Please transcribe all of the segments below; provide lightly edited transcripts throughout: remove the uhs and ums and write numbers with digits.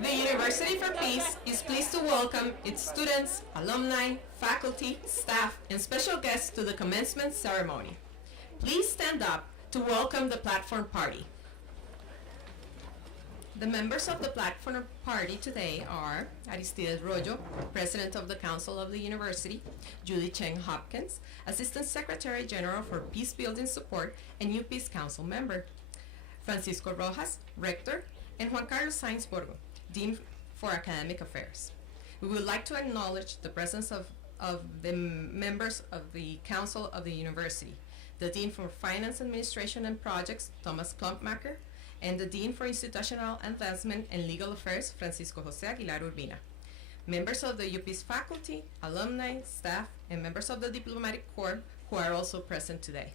The University for Peace is pleased to welcome its students, alumni, faculty, staff, and special guests to the commencement ceremony. Please stand up to welcome the platform party. The members of the platform party today are Aristides Royo, President of the Council of the University, Judy Cheng Hopkins, Assistant Secretary General for Peace Building Support and UPEACE Council member, Francisco Rojas, Rector, and Juan Carlos Sainz Borgo, Dean for Academic Affairs. We would like to acknowledge the presence of the members of the Council of the University, the Dean for Finance Administration and Projects, Thomas Klumpmacher, and the Dean for Institutional Advancement and Legal Affairs, Francisco Jose Aguilar Urbina. Members of the UPEACE faculty, alumni, staff, and members of the Diplomatic Corps who are also present today.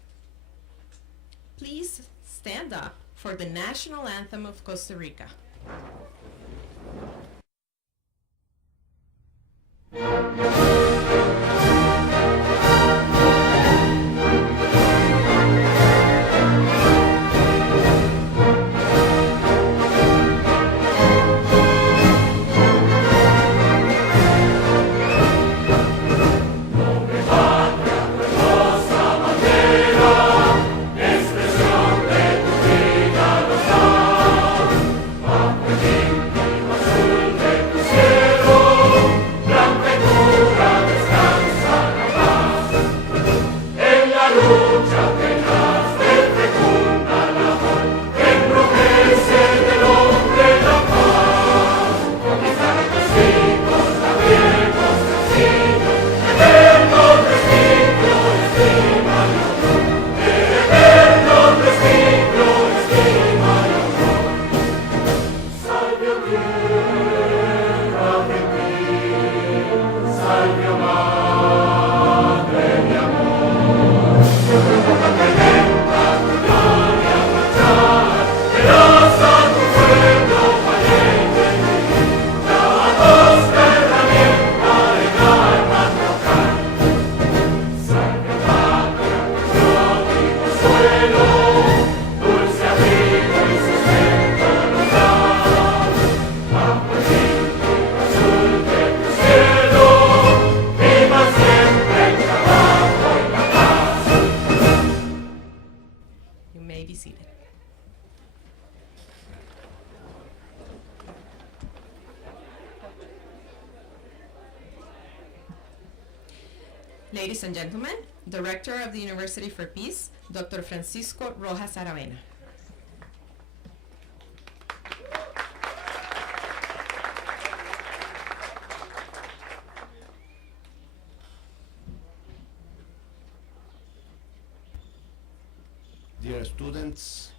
Please stand up for the National Anthem of Costa Rica. Ladies and gentlemen, the Rector of the University for Peace, Dr. Francisco Rojas Aravena. Dear students,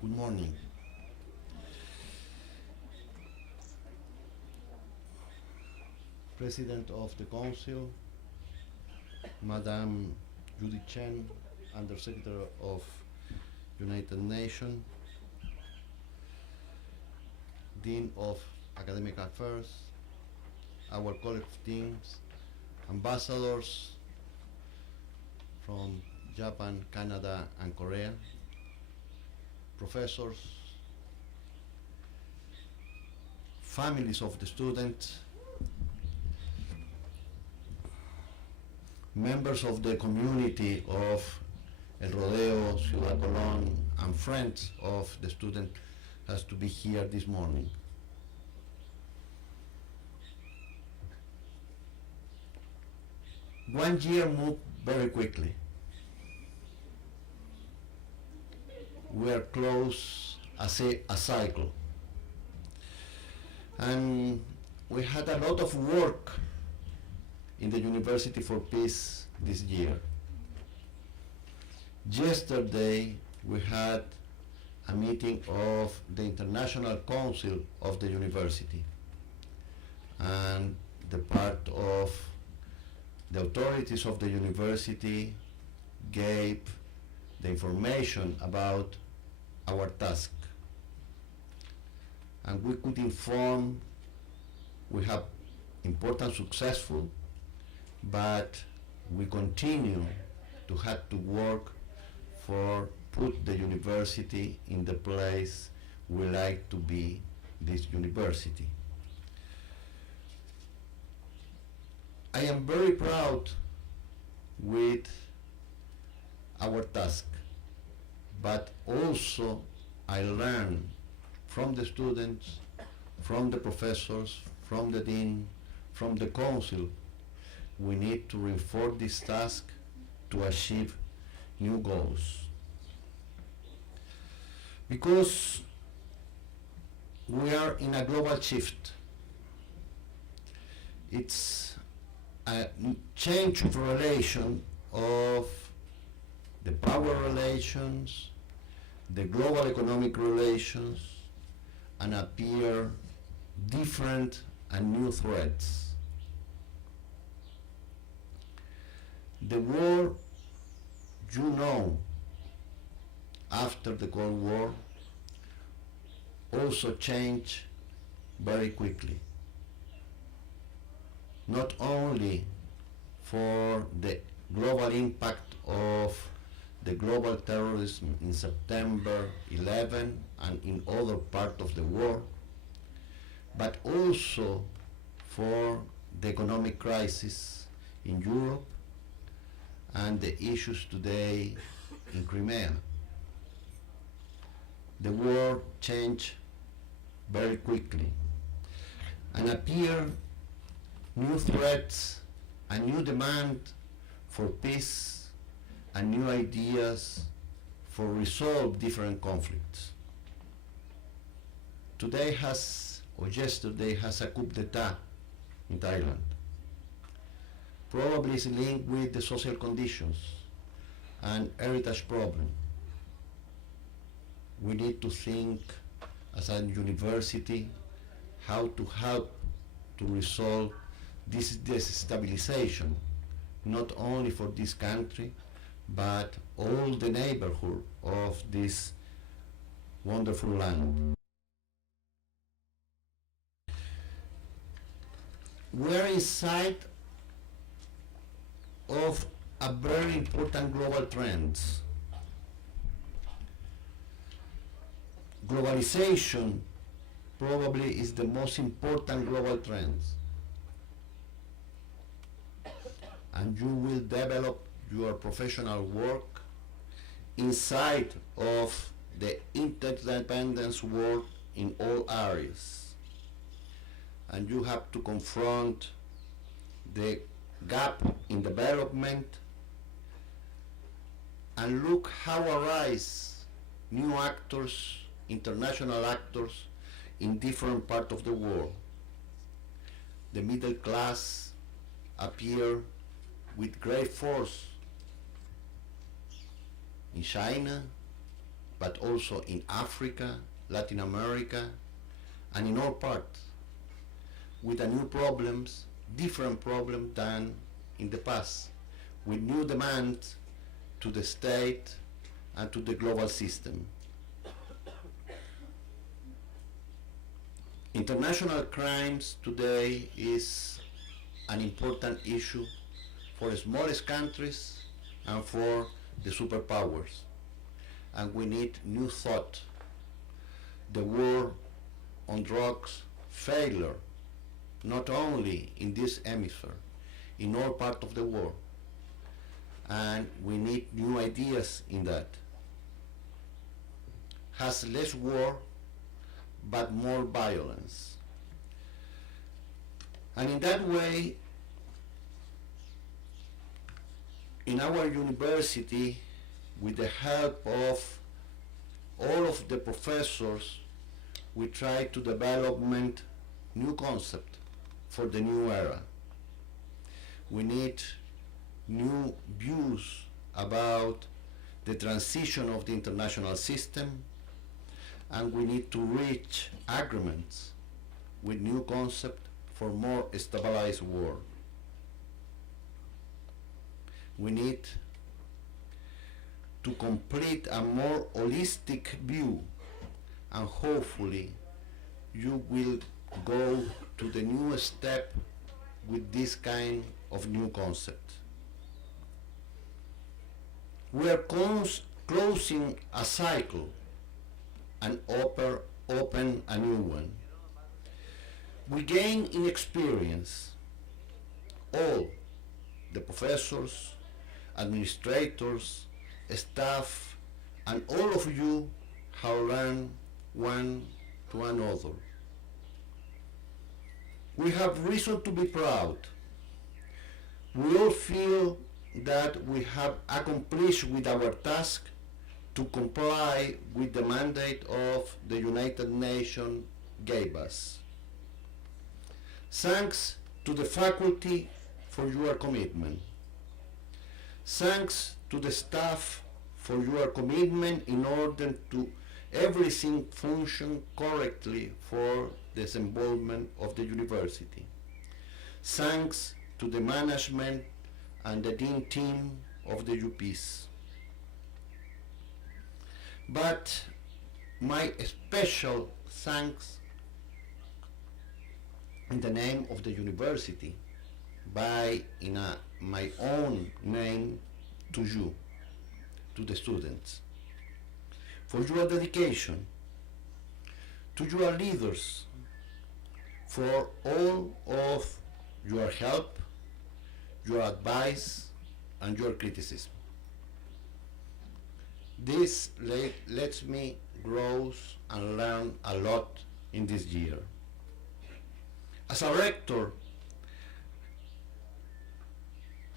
good morning. President of the Council, Madam Judy Chen, Undersecretary of United Nations, Dean of Academic Affairs, our college teams, ambassadors from Japan, Canada, and Korea, professors, families of the students, members of the community of El Rodeo, Ciudad Colón, and friends of the student has to be here this morning. One year moved very quickly. We are close as a cycle. And we had a lot of work in the University for Peace this year. Yesterday, we had a meeting of the International Council of the University, and the part of the authorities of the university gave the information about our task. And we could inform we have important successful, but we continue to have to work for put the university in the place would like to be this university. I am very proud with our task, but also I learn from the students, from the professors, from the dean, from the council. We need to reinforce this task to achieve new goals. Because we are in a global shift. It's a change of relation of the power relations, the global economic relations, and appear different and new threats. The war, you know, after the Cold War, also changed very quickly. Not only for the global impact of the global terrorism in September 11 and in other parts of the world, but also for the economic crisis in Europe and the issues today in Crimea. The war changed very quickly and appear new threats and new demand for peace and new ideas for resolve different conflicts. Today has, or yesterday has a coup d'etat in Thailand. Probably is linked with the social conditions and heritage problem. We need to think as a university how to help to resolve this destabilization, not only for this country, but all the neighborhood of this wonderful land. We're inside of a very important global trends. Globalization probably is the most important global trend. And you will develop your professional work inside of the interdependence world in all areas. And you have to confront the gap in development and look how arise new actors, international actors in different parts of the world. The middle class appear with great force in China, but also in Africa, Latin America, and in all parts, with a new problems, different problems than in the past, with new demands to the state and to the global system. International crimes today is an important issue for the smallest countries and for the superpowers. And we need new thought. The war on drugs failure, not only in this hemisphere, in all parts of the world. And we need new ideas in that. Has less war, but more violence. And in that way, in our university, with the help of all of the professors, we try to develop new concept for the new era. We need new views about the transition of the international system, and we need to reach agreements with new concept for more stabilized world. We need to complete a more holistic view, and hopefully you will go to the new step with this kind of new concept. We are closing a cycle and open a new one. We gain in experience. All the professors, administrators, staff, and all of you have learned one to another. We have reason to be proud. We all feel that we have accomplished with our task to comply with the mandate of the United Nations gave us. Thanks to the faculty for your commitment. Thanks to the staff for your commitment in order to everything function correctly for the desenvolvement of the university. Thanks to the management and the dean team of the UPEACE. But my special thanks in the name of the university, my own name, to you, to the students, for your dedication, to your leaders, for all of your help, your advice, and your criticism. This lets me grow and learn a lot in this year. As a rector,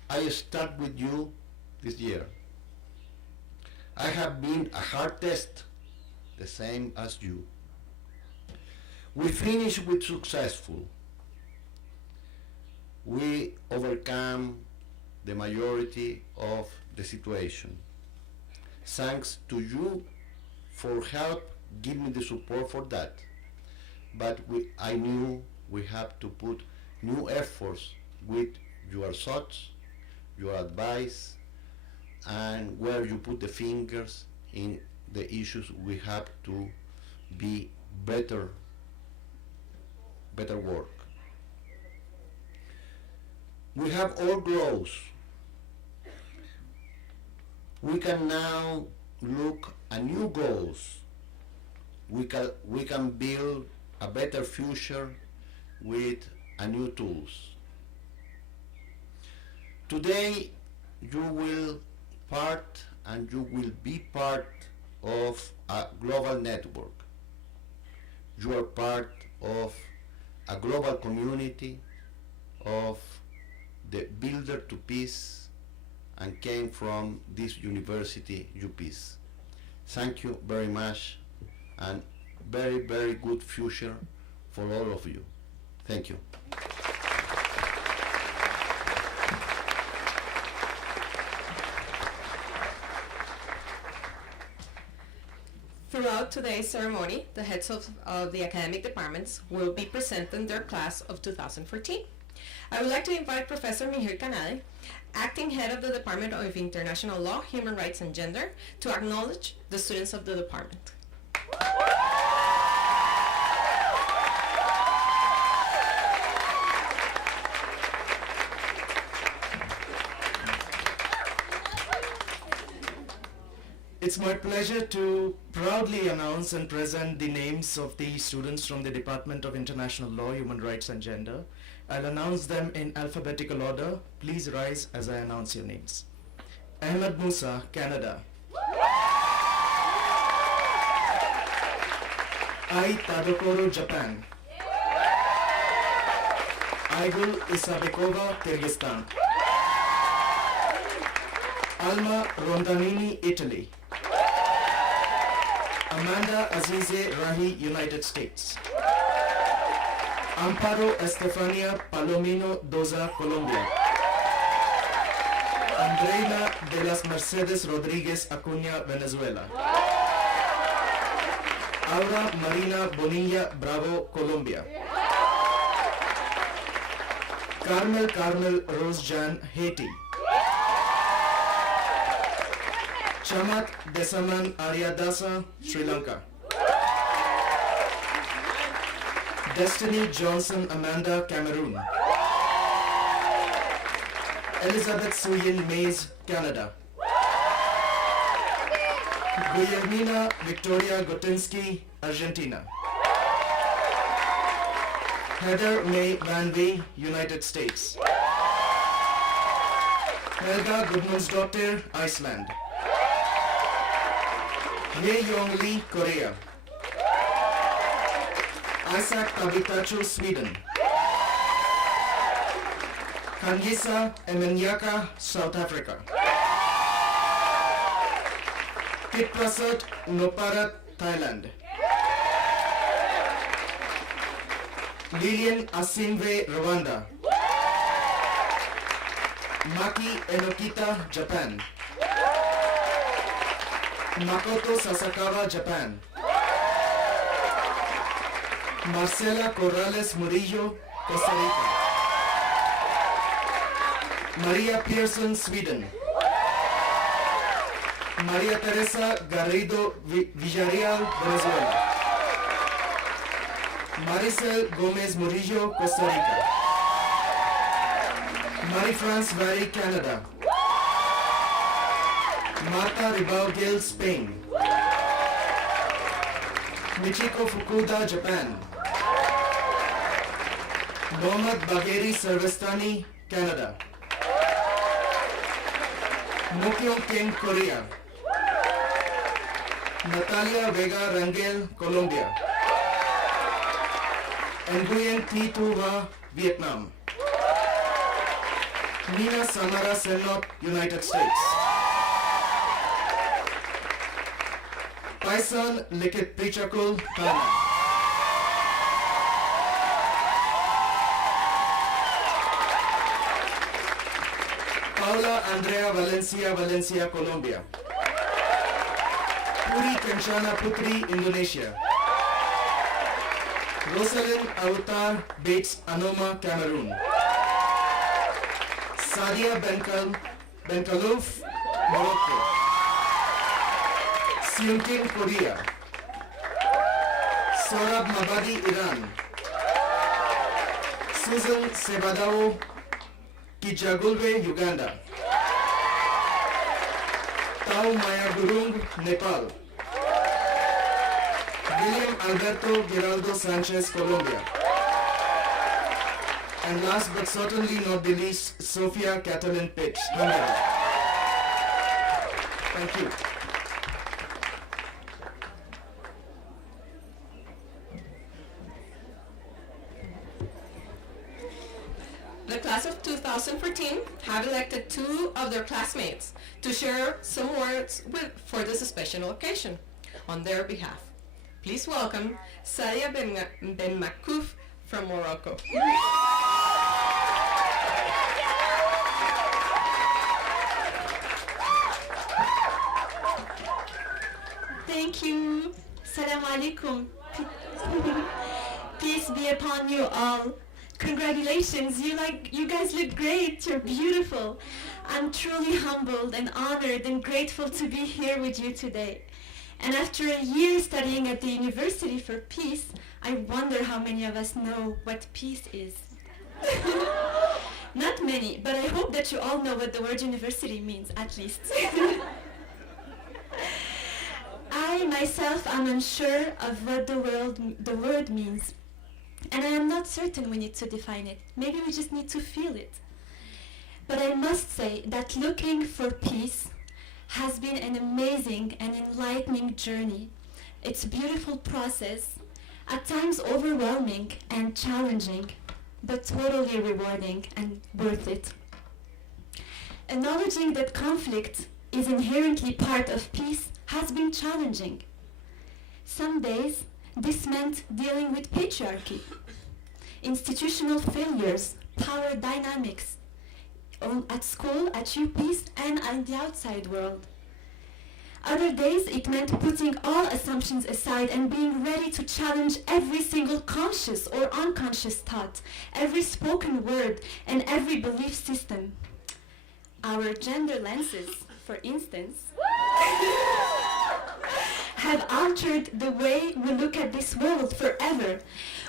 I start with you this year. I have been a hard test, the same as you. We finished with successful. We overcome the majority of the situation. Thanks to you for help, give me the support for that. But I knew we have to put new efforts with your thoughts, your advice, and where you put the fingers in the issues we have to be better work. We have all growth. We can now look at new goals. We can build a better future with a new tools. Today you will be part of a global network. You are part of a global community of the builder to peace and came from this university, UPEACE. Thank you very much and very, very good future for all of you. Thank you. Throughout today's ceremony, the heads of the academic departments will be presenting their class of 2014. I would like to invite Professor Mihir Kanade, acting head of the Department of International Law, Human Rights and Gender, to acknowledge the students of the department. It's my pleasure to proudly announce and present the names of the students from the Department of International Law, Human Rights and Gender. I'll announce them in alphabetical order. Please rise as I announce your names. Ahmed Musa, Canada. Ai Tadokoro, Japan. Aigul Isabekova, Kyrgyzstan. Alma Rondanini, Italy. Amanda Azize Rahi, United States. Amparo Estefania Palomino Doza, Colombia. Andreina de las Mercedes Rodriguez Acuña, Venezuela. Aura Marina Bonilla Bravo, Colombia. Carmel Rose Jan, Haiti. Chamat Desaman Aryadasa, Sri Lanka. Destiny Johnson Amanda, Cameroon. Elizabeth Suyin Mays, Canada. Guillermina Victoria Gotinsky, Argentina. Heather May Van Wee, United States. Helga Gudmundsdottir, Iceland. Ye Yong Lee, Korea. Isaac Tabitachu, Sweden. Kangisa Emenyaka, South Africa. Kitprasad Noparat, Thailand. Lilian Asimve, Rwanda. Maki Enokita, Japan. Makoto Sasakawa, Japan. Marcela Corrales Murillo, Costa Rica. Maria Pearson, Sweden. Maria Teresa Garrido Villarreal, Venezuela. Maricel Gomez Murillo, Costa Rica. Marie-France Vary, Canada. Marta Ribao Gil, Spain. Michiko Fukuda, Japan. Mohammad Bagheri Sarvestani, Canada. Mokyong King, Korea. Natalia Vega Rangel, Colombia. Nguyen Thi Tu Va, Vietnam. Nina Samara Senot, United States. Paisan Likit Prichakul, Thailand. Paula Andrea Valencia, Valencia, Colombia. Puri Kenshana Putri, Indonesia. Rosalind Autar Bates Anoma, Cameroon. Sadia Benkalouf, Morocco. Siunkin, Korea. Sorab Mabadi, Iran. Susan Sebadao Kijagulve, Uganda. Tao Mayagurung, Nepal. William Alberto Geraldo Sanchez, Colombia. And last but certainly not the least, Sofia Catalin Pitch, Hungary. Thank you. The class of 2014 have elected two of their classmates to share some words for this special occasion on their behalf. Please welcome Sadia Ben Makouf from Morocco. Thank you. Salam alaikum. Peace be upon you all. Congratulations, you guys look great. You're beautiful. I'm truly humbled and honored and grateful to be here with you today. And after a year studying at the University for Peace, I wonder how many of us know what peace is. Not many, but I hope that you all know what the word university means, at least. I myself am unsure of what the word means. And I am not certain we need to define it. Maybe we just need to feel it. But I must say that looking for peace has been an amazing and enlightening journey. It's a beautiful process, at times overwhelming and challenging, but totally rewarding and worth it. Acknowledging that conflict is inherently part of peace has been challenging. Some days, this meant dealing with patriarchy, institutional failures, power dynamics, at school, at UPEACE, and in the outside world. Other days, it meant putting all assumptions aside and being ready to challenge every single conscious or unconscious thought, every spoken word, and every belief system. Our gender lenses, for instance, have altered the way we look at this world forever.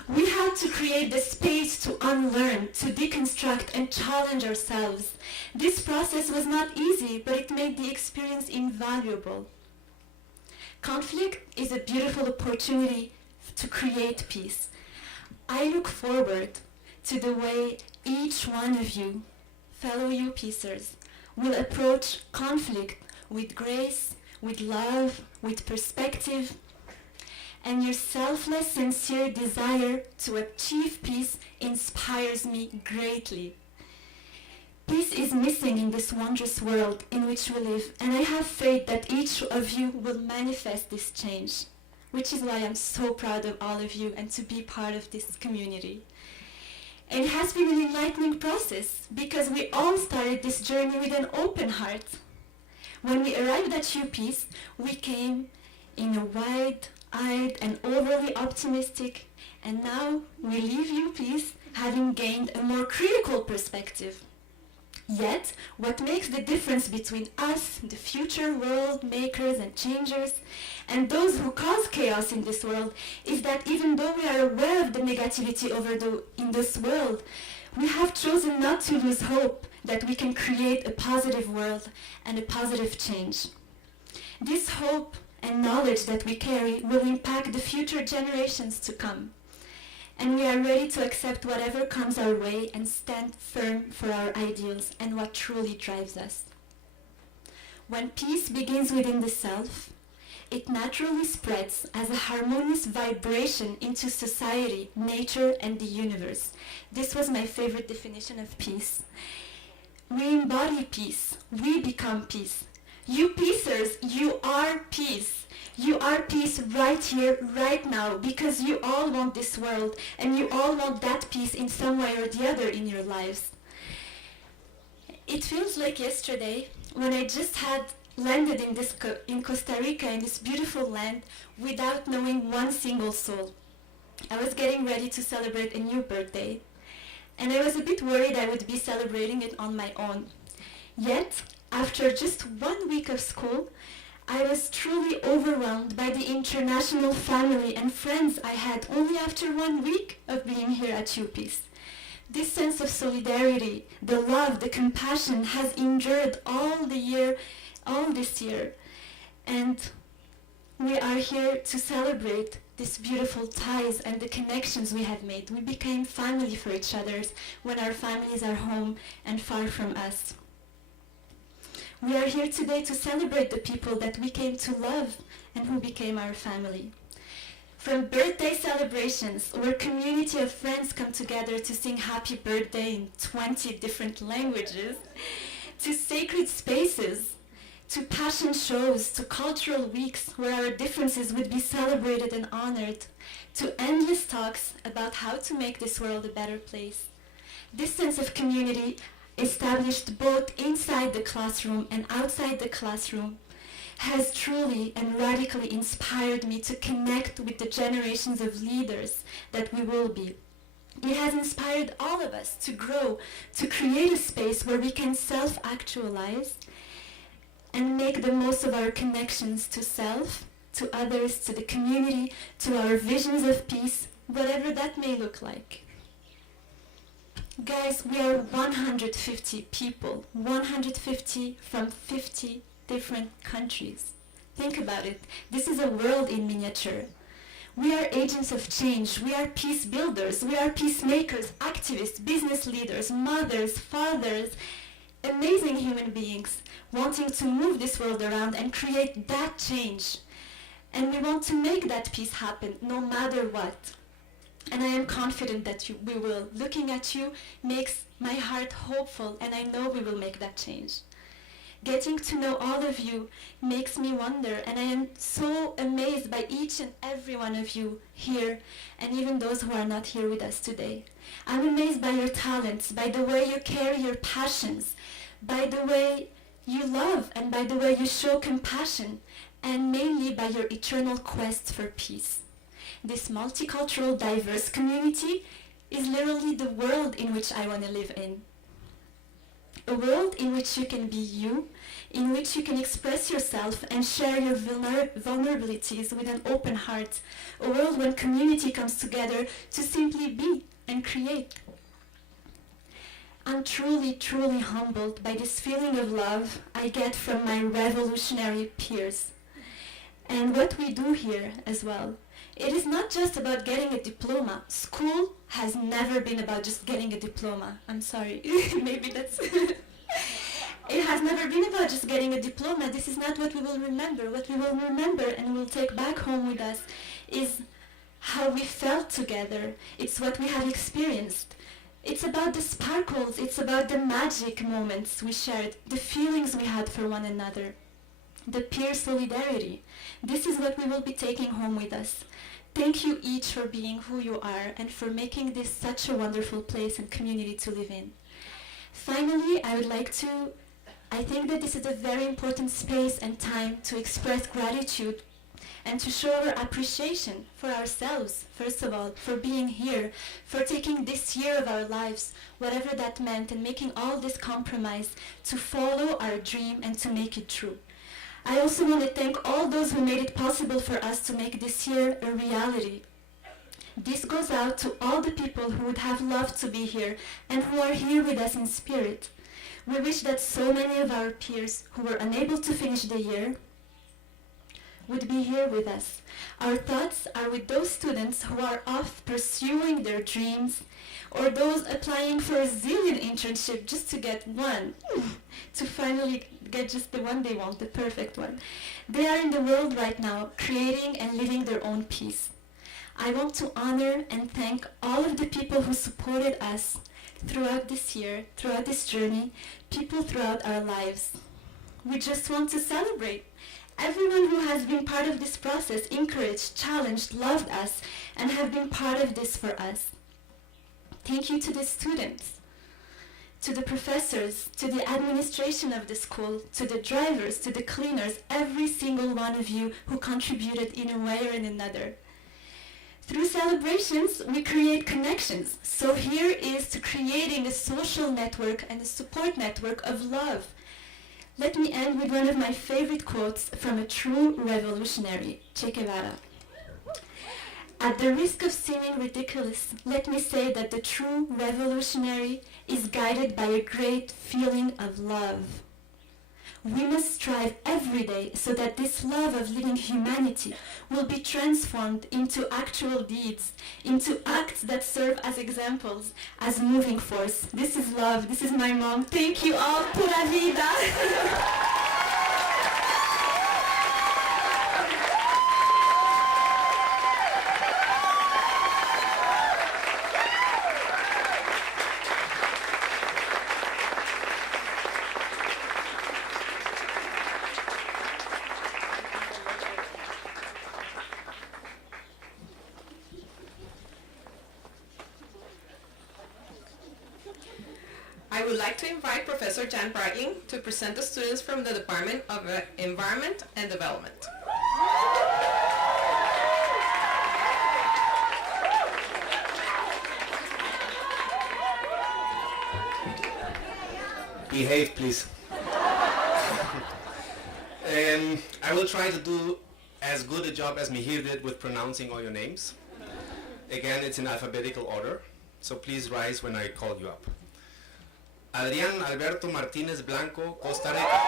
We had to create the space to unlearn, to deconstruct, and challenge ourselves. This process was not easy, but it made the experience invaluable. Conflict is a beautiful opportunity to create peace. I look forward to the way each one of you, fellow UPEACers, will approach conflict with grace, with love, with perspective, and your selfless, sincere desire to achieve peace inspires me greatly. Peace is missing in this wondrous world in which we live, and I have faith that each of you will manifest this change, which is why I'm so proud of all of you and to be part of this community. And it has been an enlightening process because we all started this journey with an open heart. When we arrived at UPEACE, we came in a wide-eyed and overly optimistic, and now we leave UPEACE having gained a more critical perspective. Yet, what makes the difference between us, the future world makers and changers, and those who cause chaos in this world is that even though we are aware of the negativity in this world, we have chosen not to lose hope that we can create a positive world and a positive change. This hope and knowledge that we carry will impact the future generations to come. And we are ready to accept whatever comes our way and stand firm for our ideals and what truly drives us. When peace begins within the self, it naturally spreads as a harmonious vibration into society, nature, and the universe. This was my favorite definition of peace. We embody peace. We become peace. You peacers, you are peace. You are peace right here, right now, because you all want this world, and you all want that peace in some way or the other in your lives. It feels like yesterday when I just had landed in Costa Rica, in this beautiful land, without knowing one single soul. I was getting ready to celebrate a new birthday, and I was a bit worried I would be celebrating it on my own. Yet, after just 1 week of school, I was truly overwhelmed by the international family and friends I had only after 1 week of being here at UPEACE. This sense of solidarity, the love, the compassion has endured all this year. And we are here to celebrate these beautiful ties and the connections we have made. We became family for each other when our families are home and far from us. We are here today to celebrate the people that we came to love and who became our family. From birthday celebrations, where a community of friends come together to sing happy birthday in 20 different languages, to sacred spaces, to passion shows, to cultural weeks where our differences would be celebrated and honored, to endless talks about how to make this world a better place. This sense of community, established both inside the classroom and outside the classroom, has truly and radically inspired me to connect with the generations of leaders that we will be. It has inspired all of us to grow, to create a space where we can self-actualize and make the most of our connections to self, to others, to the community, to our visions of peace, whatever that may look like. Guys, we are 150 people, 150 from 50 different countries. Think about it. This is a world in miniature. We are agents of change. We are peace builders. We are peacemakers, activists, business leaders, mothers, fathers, amazing human beings wanting to move this world around and create that change. And we want to make that peace happen no matter what. And I am confident that we will. Looking at you makes my heart hopeful, and I know we will make that change. Getting to know all of you makes me wonder, and I am so amazed by each and every one of you here, and even those who are not here with us today. I'm amazed by your talents, by the way you carry your passions, by the way you love, and by the way you show compassion, and mainly by your eternal quest for peace. This multicultural, diverse community is literally the world in which I want to live in. A world in which you can be you, in which you can express yourself and share your vulnerabilities with an open heart. A world when community comes together to simply be and create. I'm truly, truly humbled by this feeling of love I get from my revolutionary peers. And what we do here as well. It is not just about getting a diploma. School has never been about just getting a diploma. I'm sorry. Maybe that's... It has never been about just getting a diploma. This is not what we will remember. What we will remember and will take back home with us is how we felt together. It's what we have experienced. It's about the sparkles. It's about the magic moments we shared, the feelings we had for one another, the peer solidarity. This is what we will be taking home with us. Thank you each for being who you are and for making this such a wonderful place and community to live in. Finally, I think that this is a very important space and time to express gratitude and to show our appreciation for ourselves, first of all, for being here, for taking this year of our lives, whatever that meant, and making all this compromise to follow our dream and to make it true. I also want to thank all those who made it possible for us to make this year a reality. This goes out to all the people who would have loved to be here and who are here with us in spirit. We wish that so many of our peers who were unable to finish the year would be here with us. Our thoughts are with those students who are off pursuing their dreams, or those applying for a zillion internship just to get one, to finally get just the one they want, the perfect one. They are in the world right now, creating and living their own peace. I want to honor and thank all of the people who supported us throughout this year, throughout this journey, people throughout our lives. We just want to celebrate everyone who has been part of this process, encouraged, challenged, loved us, and have been part of this for us. Thank you to the students, to the professors, to the administration of the school, to the drivers, to the cleaners, every single one of you who contributed in a way or in another. Through celebrations, we create connections. So here is to creating a social network and a support network of love. Let me end with one of my favorite quotes from a true revolutionary, Che Guevara. At the risk of seeming ridiculous, let me say that the true revolutionary is guided by a great feeling of love. We must strive every day so that this love of living humanity will be transformed into actual deeds, into acts that serve as examples, as moving force. This is love. This is my mom. Thank you all. Pura vida. I would like to invite Professor Jan Breitling to present the students from the Department of Environment and Development. Behave, please. I will try to do as good a job as Mihir did with pronouncing all your names. Again, it's in alphabetical order, so please rise when I call you up. Adrián Alberto Martínez Blanco, Costa Rica.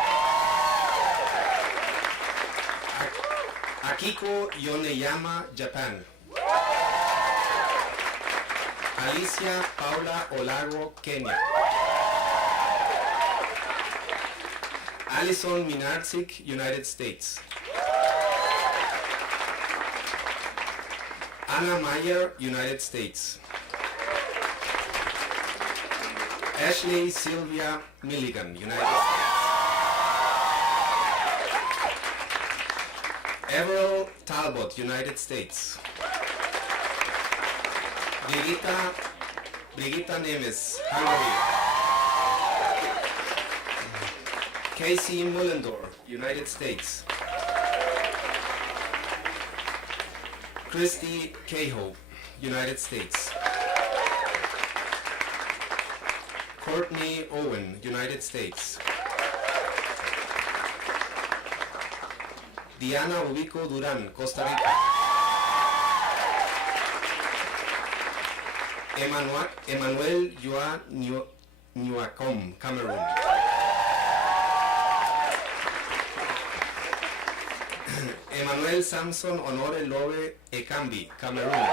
Akiko Yoneyama, Japan. Alicia Paula Olago, Kenya. Alison Minarczyk, United States. Anna Meyer, United States. Ashley Sylvia Milligan, United States. Everell Talbot, United States. Brigitta Nemes, Hungary. Casey Mullendor, United States. Christy Cahoe, United States. Courtney Owen, United States. Diana Ubico Duran, Costa Rica. Emmanuel Yua Nuacom, Cameroon. Emmanuel Samson Honore Lowe Ekambi, Cameroon.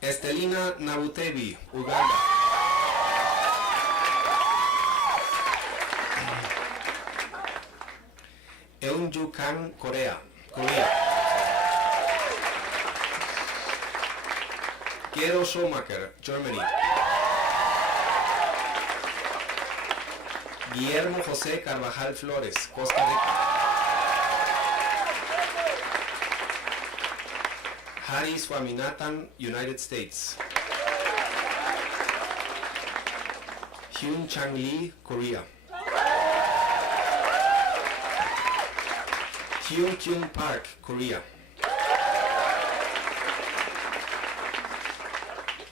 Estelina Nabutebi, Uganda. Eunju Kang, Korea. Gero Schumacher, Germany. Guillermo José Carvajal Flores, Costa Rica. Hari Swaminathan, United States. Hyun Chang Lee, Korea. Hyun Kyung Park, Korea.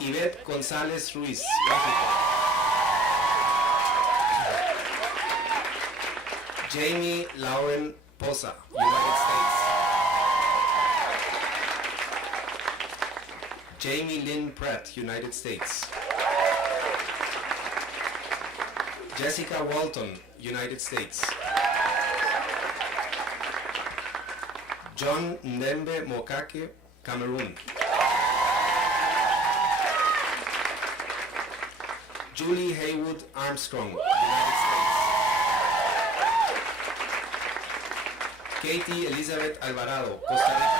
Yvette González Ruiz, Mexico. Jamie Lauren Poza, United States. Jamie Lynn Pratt, United States. Jessica Walton, United States. John Ndembe Mokake, Cameroon. Julie Haywood Armstrong, United States. Katie Elizabeth Alvarado, Costa Rica.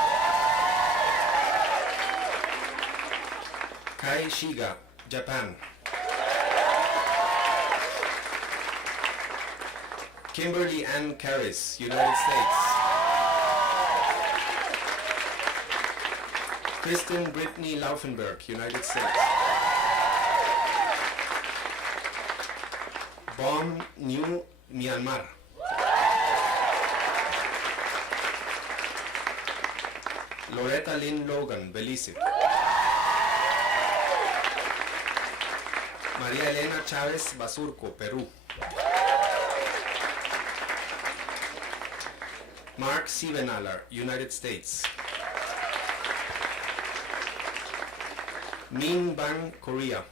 Kai Shiga, Japan. Kimberly Ann Karras, United States. Kristen Brittany Laufenberg, United States. Bom New, Myanmar. Loretta Lynn Logan, Belize. María Elena Chávez Basurco, Perú. Mark Siebenaler, United States. Min Bang, Korea.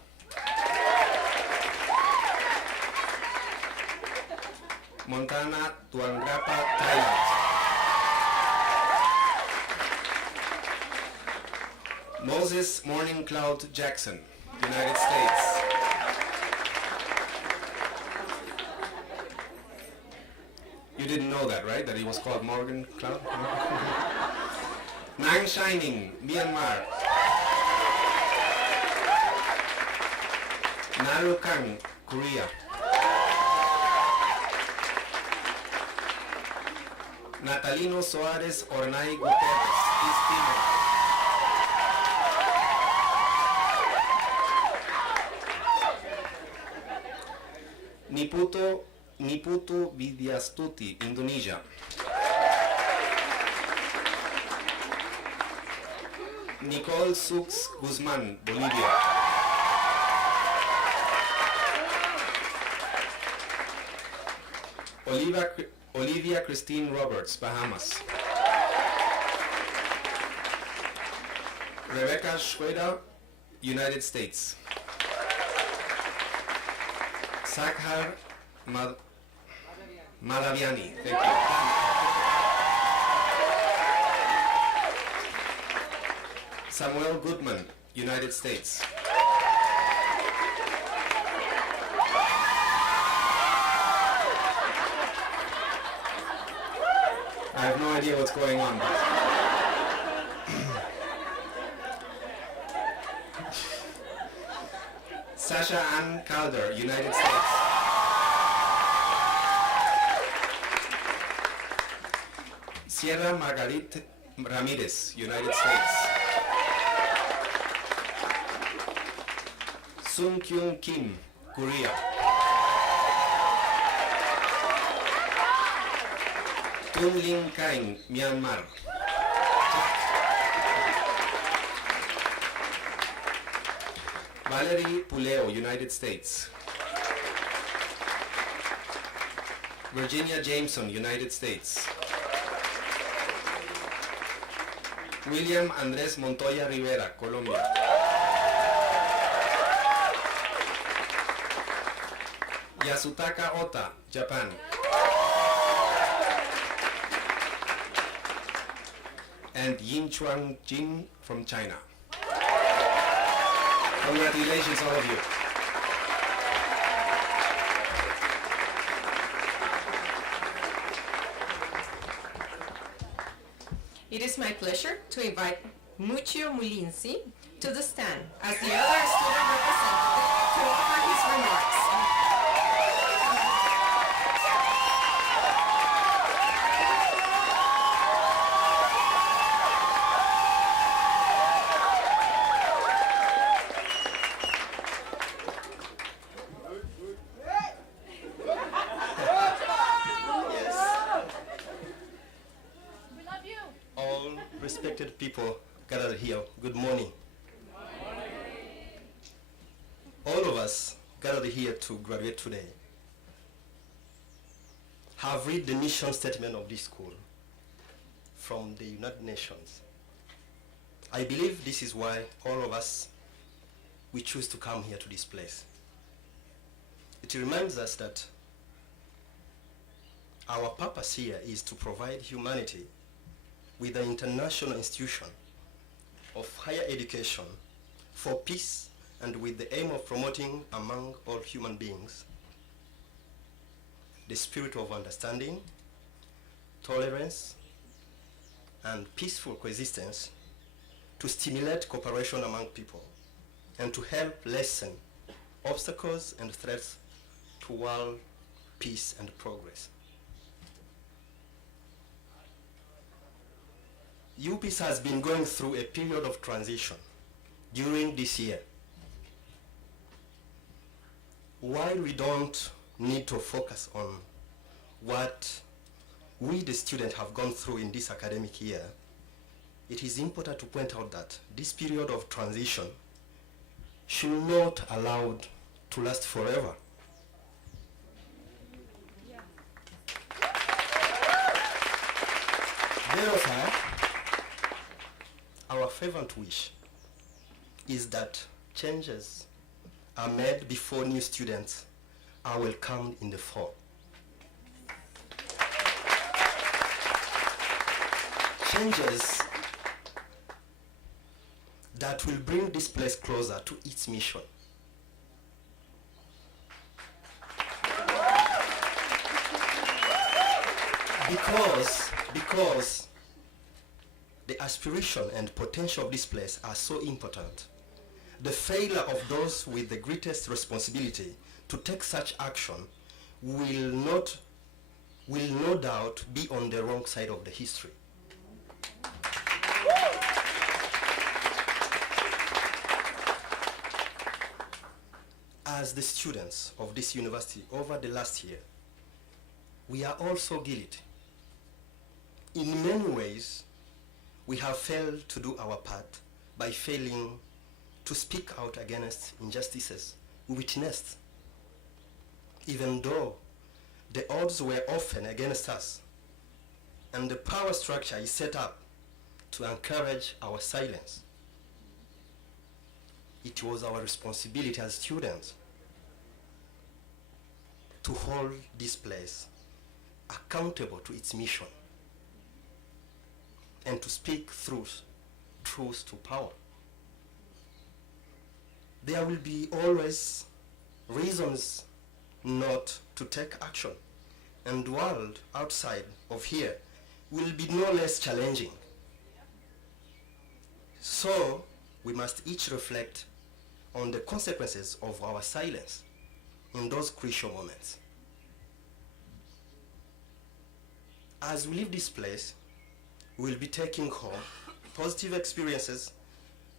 Montana Tuangrapa, Thailand. Moses Morning Cloud Jackson, United States. You didn't know that, right? That he was called Morgan Cloud? Nang Shining, Myanmar. Naru Kang, Korea. Natalino Soares Ornay Guterres, East Timor. Niputu Vidyastuti, Indonesia. Nicole Sux Guzman, Bolivia. Olivia Christine Roberts, Bahamas. Rebecca Schroeder, United States. Sakhar Madaviani, thank you. Samuel Goodman, United States. I have no idea what's going on. Sasha Ann Calder, United States. Sierra Margarit Ramirez, United States. Sung Kyung Kim, Korea. Tung Ling Kaing, Myanmar. Valerie Puleo, United States. Virginia Jameson, United States. William Andrés Montoya Rivera, Colombia. Yasutaka Ota, Japan. and Yin Chuan Jin from China. Congratulations, all of you. It is my pleasure to invite Muccio Mulinzi to the stand as the other student representative to offer his remarks. All respected people gathered here, good morning. All of us gathered here to graduate today have read the mission statement of this school from the United Nations. I believe this is why all of us, we choose to come here to this place. It reminds us that our purpose here is to provide humanity with an international institution of higher education for peace and with the aim of promoting among all human beings the spirit of understanding, tolerance, and peaceful coexistence to stimulate cooperation among people and to help lessen obstacles and threats to world peace and progress. UPEACE has been going through a period of transition during this year. While we don't need to focus on what we, the students, have gone through in this academic year, it is important to point out that this period of transition should not be allowed to last forever. Therefore, our fervent wish is that changes are made before new students are welcomed in the fall. Changes that will bring this place closer to its mission. Because the aspiration and potential of this place are so important, the failure of those with the greatest responsibility to take such action will no doubt be on the wrong side of the history. As the students of this university over the last year, we are also guilty. In many ways, we have failed to do our part by failing to speak out against injustices we witnessed, even though the odds were often against us, and the power structure is set up to encourage our silence. It was our responsibility as students to hold this place accountable to its mission and to speak truth to power. There will be always reasons not to take action, and the world outside of here will be no less challenging. So we must each reflect on the consequences of our silence in those crucial moments. As we leave this place, we will be taking home positive experiences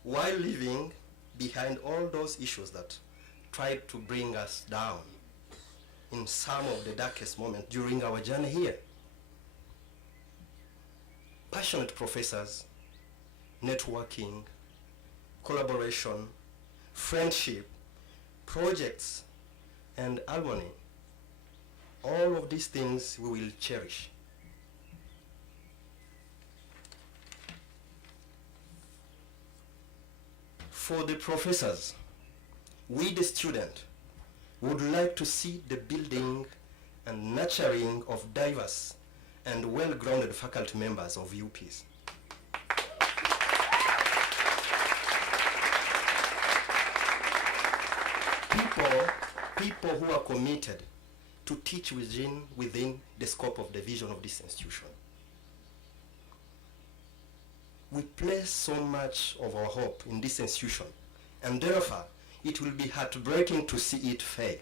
while leaving behind all those issues that tried to bring us down in some of the darkest moments during our journey here. Passionate professors, networking, collaboration, friendship, projects, and harmony. All of these things we will cherish. For the professors, we the student would like to see the building and nurturing of diverse and well-grounded faculty members of UPEACE. people who are committed to teach within the scope of the vision of this institution. We place so much of our hope in this institution, and therefore it will be heartbreaking to see it fail.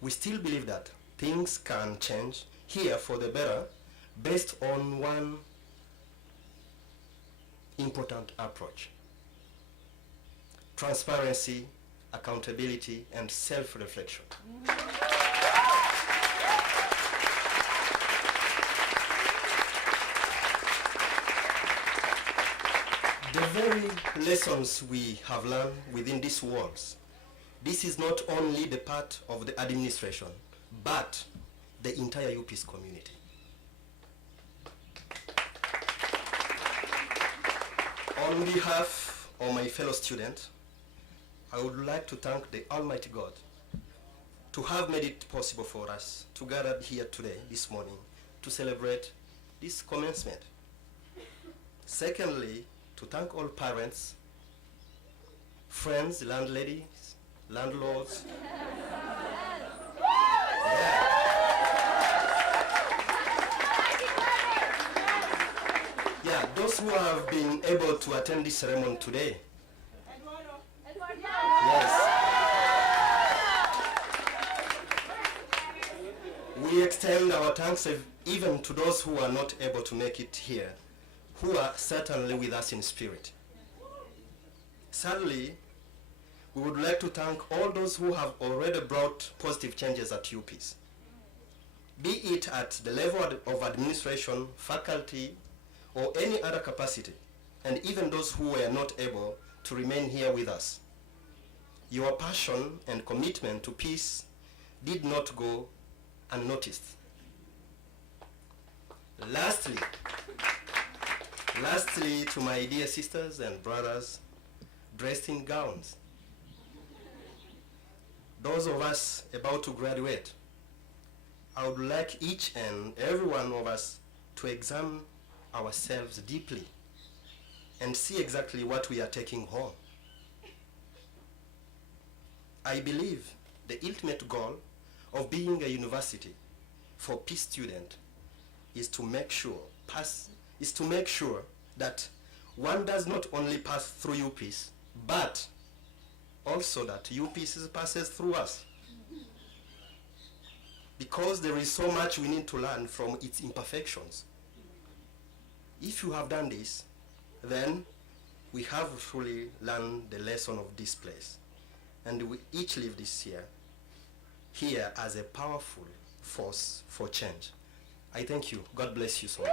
We still believe that things can change here for the better based on one important approach: transparency, accountability, and self-reflection. The very lessons we have learned within these walls, this is not only the part of the administration, but the entire UPEACE community. On behalf of my fellow students, I would like to thank the Almighty God to have made it possible for us to gather here today, this morning, to celebrate this commencement. Secondly, to thank all parents, friends, landladies, landlords. Yeah, those who have been able to attend this ceremony today. Yes. We extend our thanks even to those who are not able to make it here, who are certainly with us in spirit. Sadly, we would like to thank all those who have already brought positive changes at UPEACE, be it at the level of administration, faculty, or any other capacity, and even those who were not able to remain here with us. Your passion and commitment to peace did not go unnoticed. Lastly, to my dear sisters and brothers dressed in gowns, those of us about to graduate, I would like each and every one of us to examine ourselves deeply and see exactly what we are taking home. I believe the ultimate goal of being a university for peace students is to make sure that one does not only pass through UPEACE, but also that UPEACE passes through us. Because there is so much we need to learn from its imperfections. If you have done this, then we have truly learned the lesson of this place. And we each live this year here as a powerful force for change. I thank you. God bless you so much.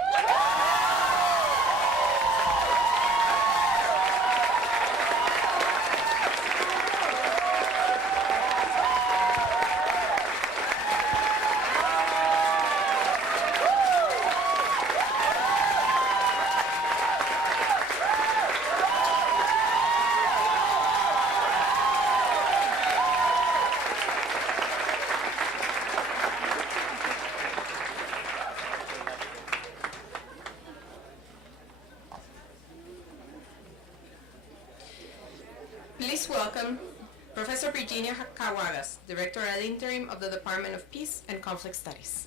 Please welcome Professor Virginia Caguagas, Director ad interim of the Department of Peace and Conflict Studies.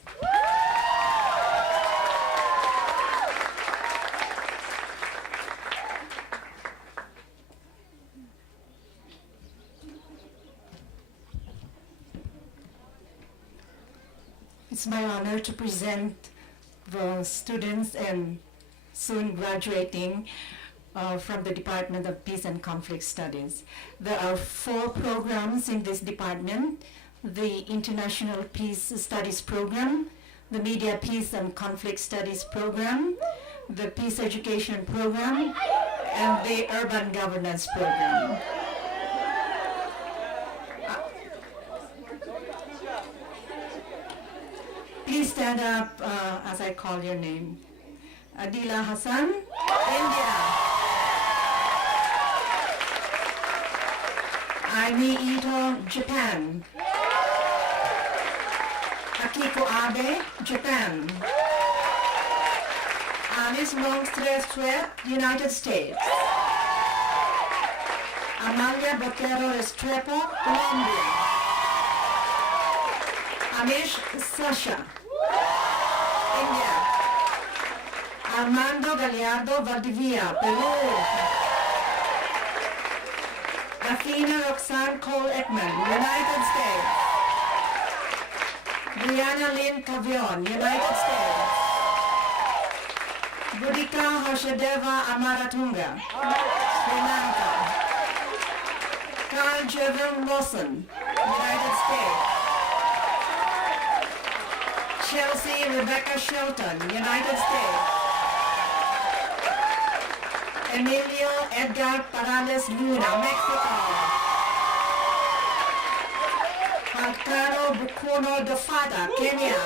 It's my honor to present the students and soon graduating from the Department of Peace and Conflict Studies. There are 4 programs in this department: the International Peace Studies Program, the Media Peace and Conflict Studies Program, the Peace Education Program, and the Urban Governance Program. Please stand up as I call your name. Adila Hassan, India. Aimi Ito, Japan. Akiko Abe, Japan. Alice Longstreth, United States. Amalia Botero Restrepo, Colombia. Amish Sasha, India. Armando Gallardo Valdivia, Peru. Athena Roxanne Cole Ekman, United States. Brianna Lynn Cavion, United States. Budika Harshadeva Amaratunga, Sri Lanka. Carl Jevon Lawson, United States. Chelsea Rebecca Shelton, United States. Emilio Edgar Parales Luna, Mexico. Alcaro Bukuno Dofata, Kenya.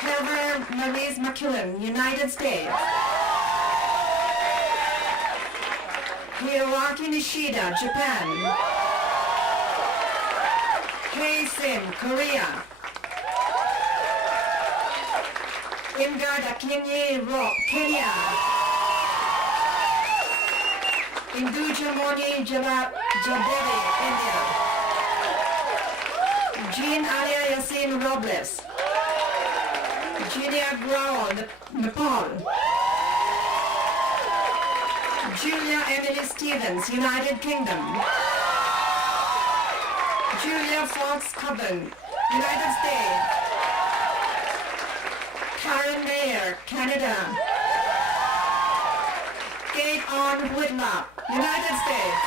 Heather Maurice McKillen, United States. Hiroaki Nishida, Japan. Hei Sim, Korea. Imgard Akinyi Rock, Kenya. Induja Moni Jadevi, India. Jean Alia Yasin Robles. Julia Grau, Nepal. Julia Emily Stevens, United Kingdom. Julia Fox Coben, United States. Karen Mayer, Canada. Kate On Whitlock, United States.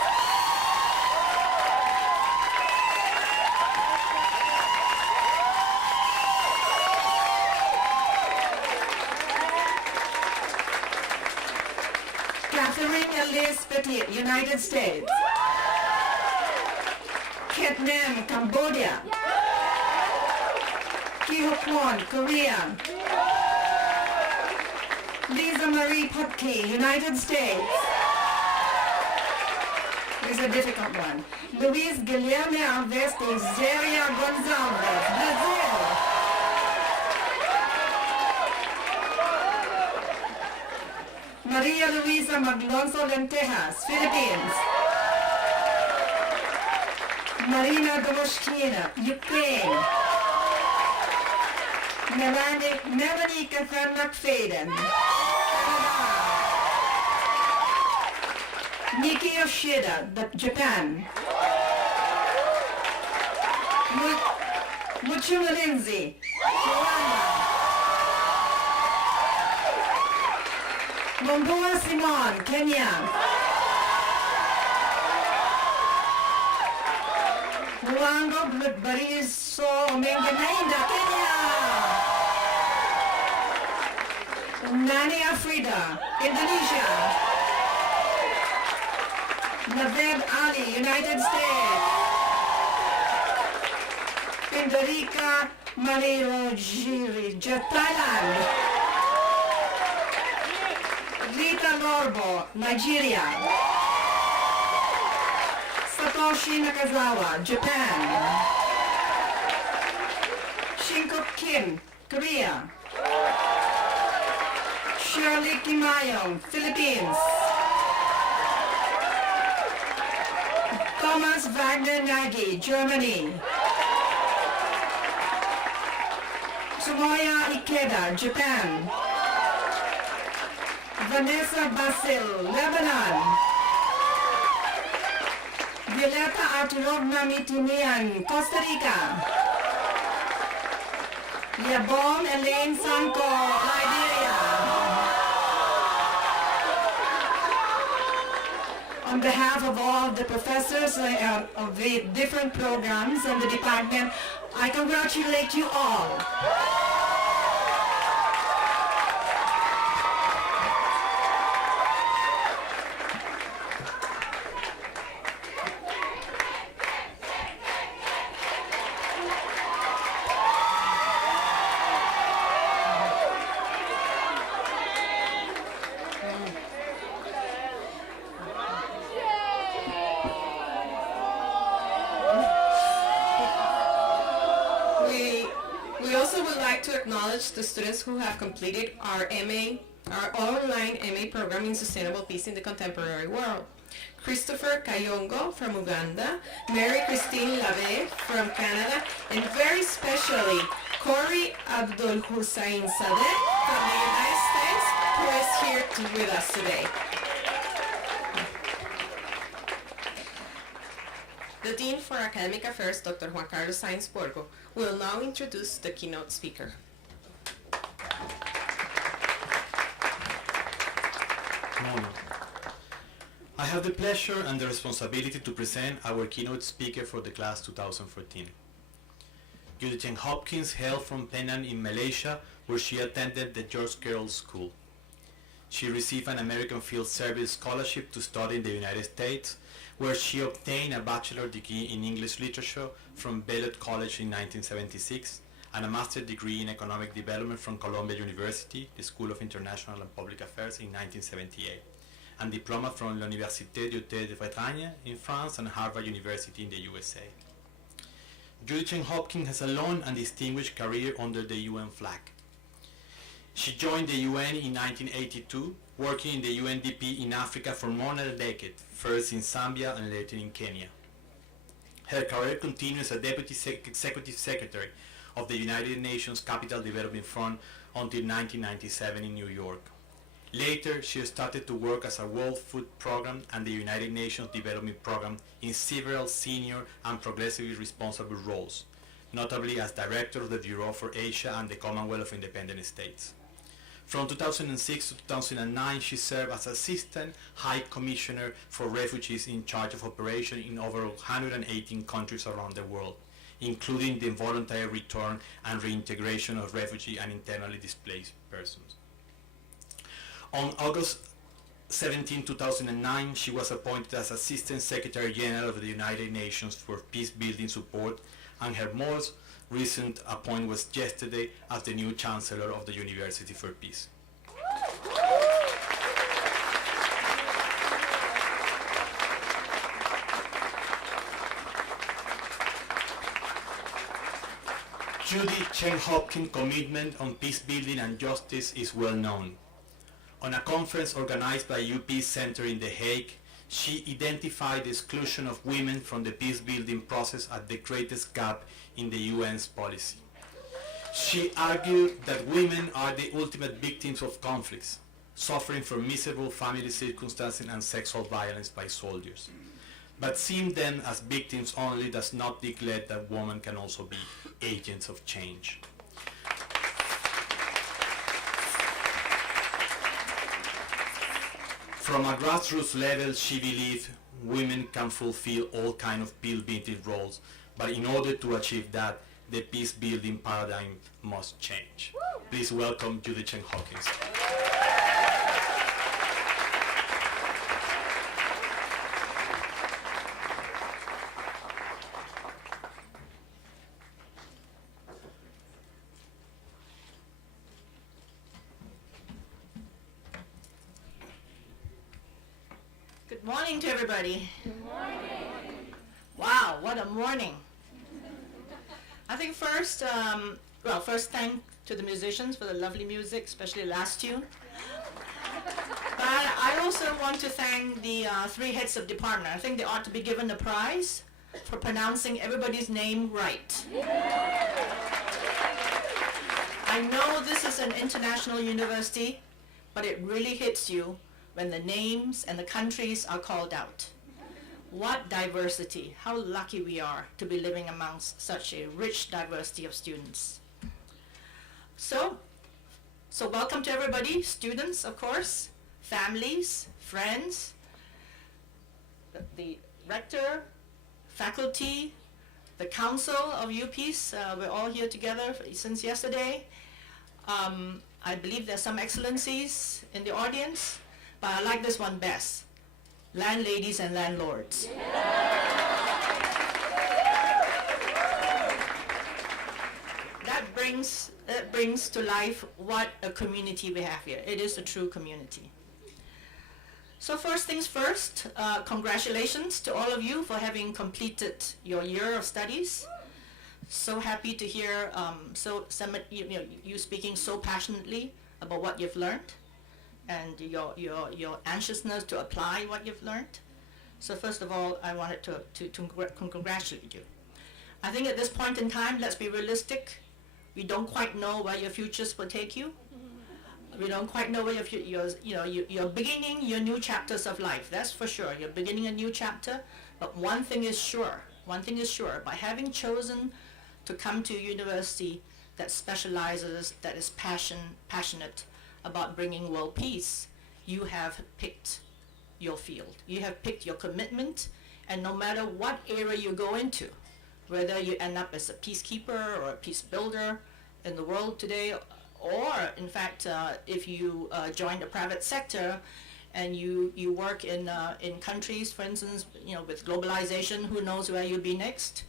Catherine Elise Petit, United States. Ket Nam, Cambodia. Ki Ho Kwon, Korea. Lisa Marie Putke, United States. This is a difficult one. Luis Guilherme Alves de Zeria Gonzalez, Brazil. Maria Luisa Maglonso Lentejas, Philippines. Marina Domoshkina, Ukraine. Melanie Catherine McFadden, Nikki Yoshida, Japan. Muchuma Lindsay, Rwanda. Momboa Simon, Kenya. Luango Bariso Mengenainda, Kenya. Nani Afrida, Indonesia. Naved Ali, United States. Pindorika Malirojiri, Thailand. Rita Lorbo, Nigeria. Satoshi Nakazawa, Japan. Shinko Kim, Korea. Shirley Kimayong, Philippines. Thomas Wagner Nagy, Germany. Tomoya Ikeda, Japan. Vanessa Basil, Lebanon. Violeta Arturovna Mitinian, Costa Rica. Yabon Elaine Sanko, Liberia. On behalf of all the professors of the different programs and the department, I congratulate you all. We also would like to acknowledge the students who have completed our MA our online MA program in Sustainable Peace in the Contemporary World. Christopher Kayongo from Uganda, Mary Christine Lave from Canada, and very specially, Corey Abdul Hussein Sadeh from the United States, who is here with us today. The Dean for Academic Affairs, Dr. Juan Carlos Sainz Borgo, will now introduce the keynote speaker. Good morning. I have the pleasure and the responsibility to present our keynote speaker for the class 2014. Judy Cheng Hopkins hailed from Penang in Malaysia, where she attended the George Girls School. She received an American Field Service scholarship to study in the United States, where she obtained a bachelor's degree in English literature from Beloit College in 1976 and a master's degree in economic development from Columbia University, the School of International and Public Affairs in 1978, and diploma from l'Université de Bretagne in France and Harvard University in the USA. Judy Cheng Hopkins has a long and distinguished career under the UN flag. She joined the UN in 1982, working in the UNDP in Africa for more than a decade, first in Zambia and later in Kenya. Her career continues as a Deputy Executive Secretary of the United Nations Capital Development Fund until 1997 in New York. Later, she started to work as a World Food Program and the United Nations Development Program in several senior and progressively responsible roles, notably as Director of the Bureau for Asia and the Commonwealth of Independent States. From 2006 to 2009, she served as Assistant High Commissioner for Refugees in charge of operations in over 118 countries around the world, including the voluntary return and reintegration of refugee and internally displaced persons. On August 17, 2009, she was appointed as Assistant Secretary General of the United Nations for Peace-Building Support, and her most recent appointment was yesterday as the new Chancellor of the University for Peace. Judy Cheng Hopkins' commitment on peace building and justice is well known. On a conference organized by UPEACE Center in The Hague, she identified the exclusion of women from the peace-building process as the greatest gap in the UN's policy. She argued that women are the ultimate victims of conflicts, suffering from miserable family circumstances and sexual violence by soldiers. But seeing them as victims only does not neglect that women can also be agents of change. From a grassroots level, she believed women can fulfill all kinds of peace-building roles, but in order to achieve that, the peace-building paradigm must change. Please welcome Judy Cheng Hopkins. Good morning to everybody. Good morning. Wow, what a morning. I think first, first thank to the musicians for the lovely music, especially last tune. But I also want to thank the three heads of department. I think they ought to be given a prize for pronouncing everybody's name right. I know this is an international university, but it really hits you when the names and the countries are called out. What diversity! How lucky we are to be living amongst such a rich diversity of students. So welcome to everybody, students, of course, families, friends, the rector, faculty, the council of UPEACE. We're all here together since yesterday. I believe there's some excellencies in the audience, but I like this one best. Landladies and landlords. That brings to life what a community we have here. It is a true community. So first things first, congratulations to all of you for having completed your year of studies. So happy to hear you speaking so passionately about what you've learned. and your anxiousness to apply what you've learned. So first of all, I wanted to congratulate you. I think at this point in time, let's be realistic. We don't quite know where your futures will take you. We don't quite know where you're beginning your new chapters of life. That's for sure. You're beginning a new chapter. But one thing is sure. By having chosen to come to a university that specializes, that is passionate about bringing world peace, you have picked your field. You have picked your commitment, and no matter what area you go into, whether you end up as a peacekeeper or a peace builder in the world today, or in fact, if you join the private sector and you work in countries, for instance, with globalization, who knows where you'll be next?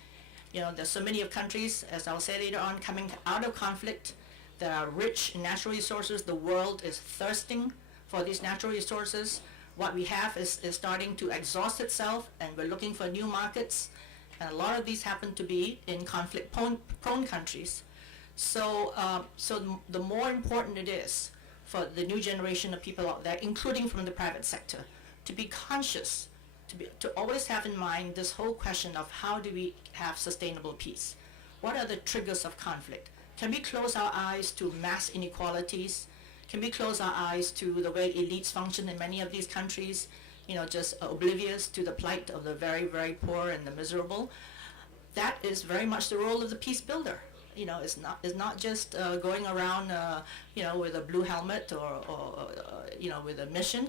There's so many of countries, as I'll say later on, coming out of conflict that are rich in natural resources. The world is thirsting for these natural resources. What we have is starting to exhaust itself, and we're looking for new markets. And a lot of these happen to be in conflict-prone countries. So the more important it is for the new generation of people out there, including from the private sector, to be conscious, to always have in mind this whole question of how do we have sustainable peace? What are the triggers of conflict? Can we close our eyes to mass inequalities? Can we close our eyes to the way elites function in many of these countries, just oblivious to the plight of the very, very poor and the miserable? That is very much the role of the peace builder. It's not just going around, with a blue helmet or with a mission.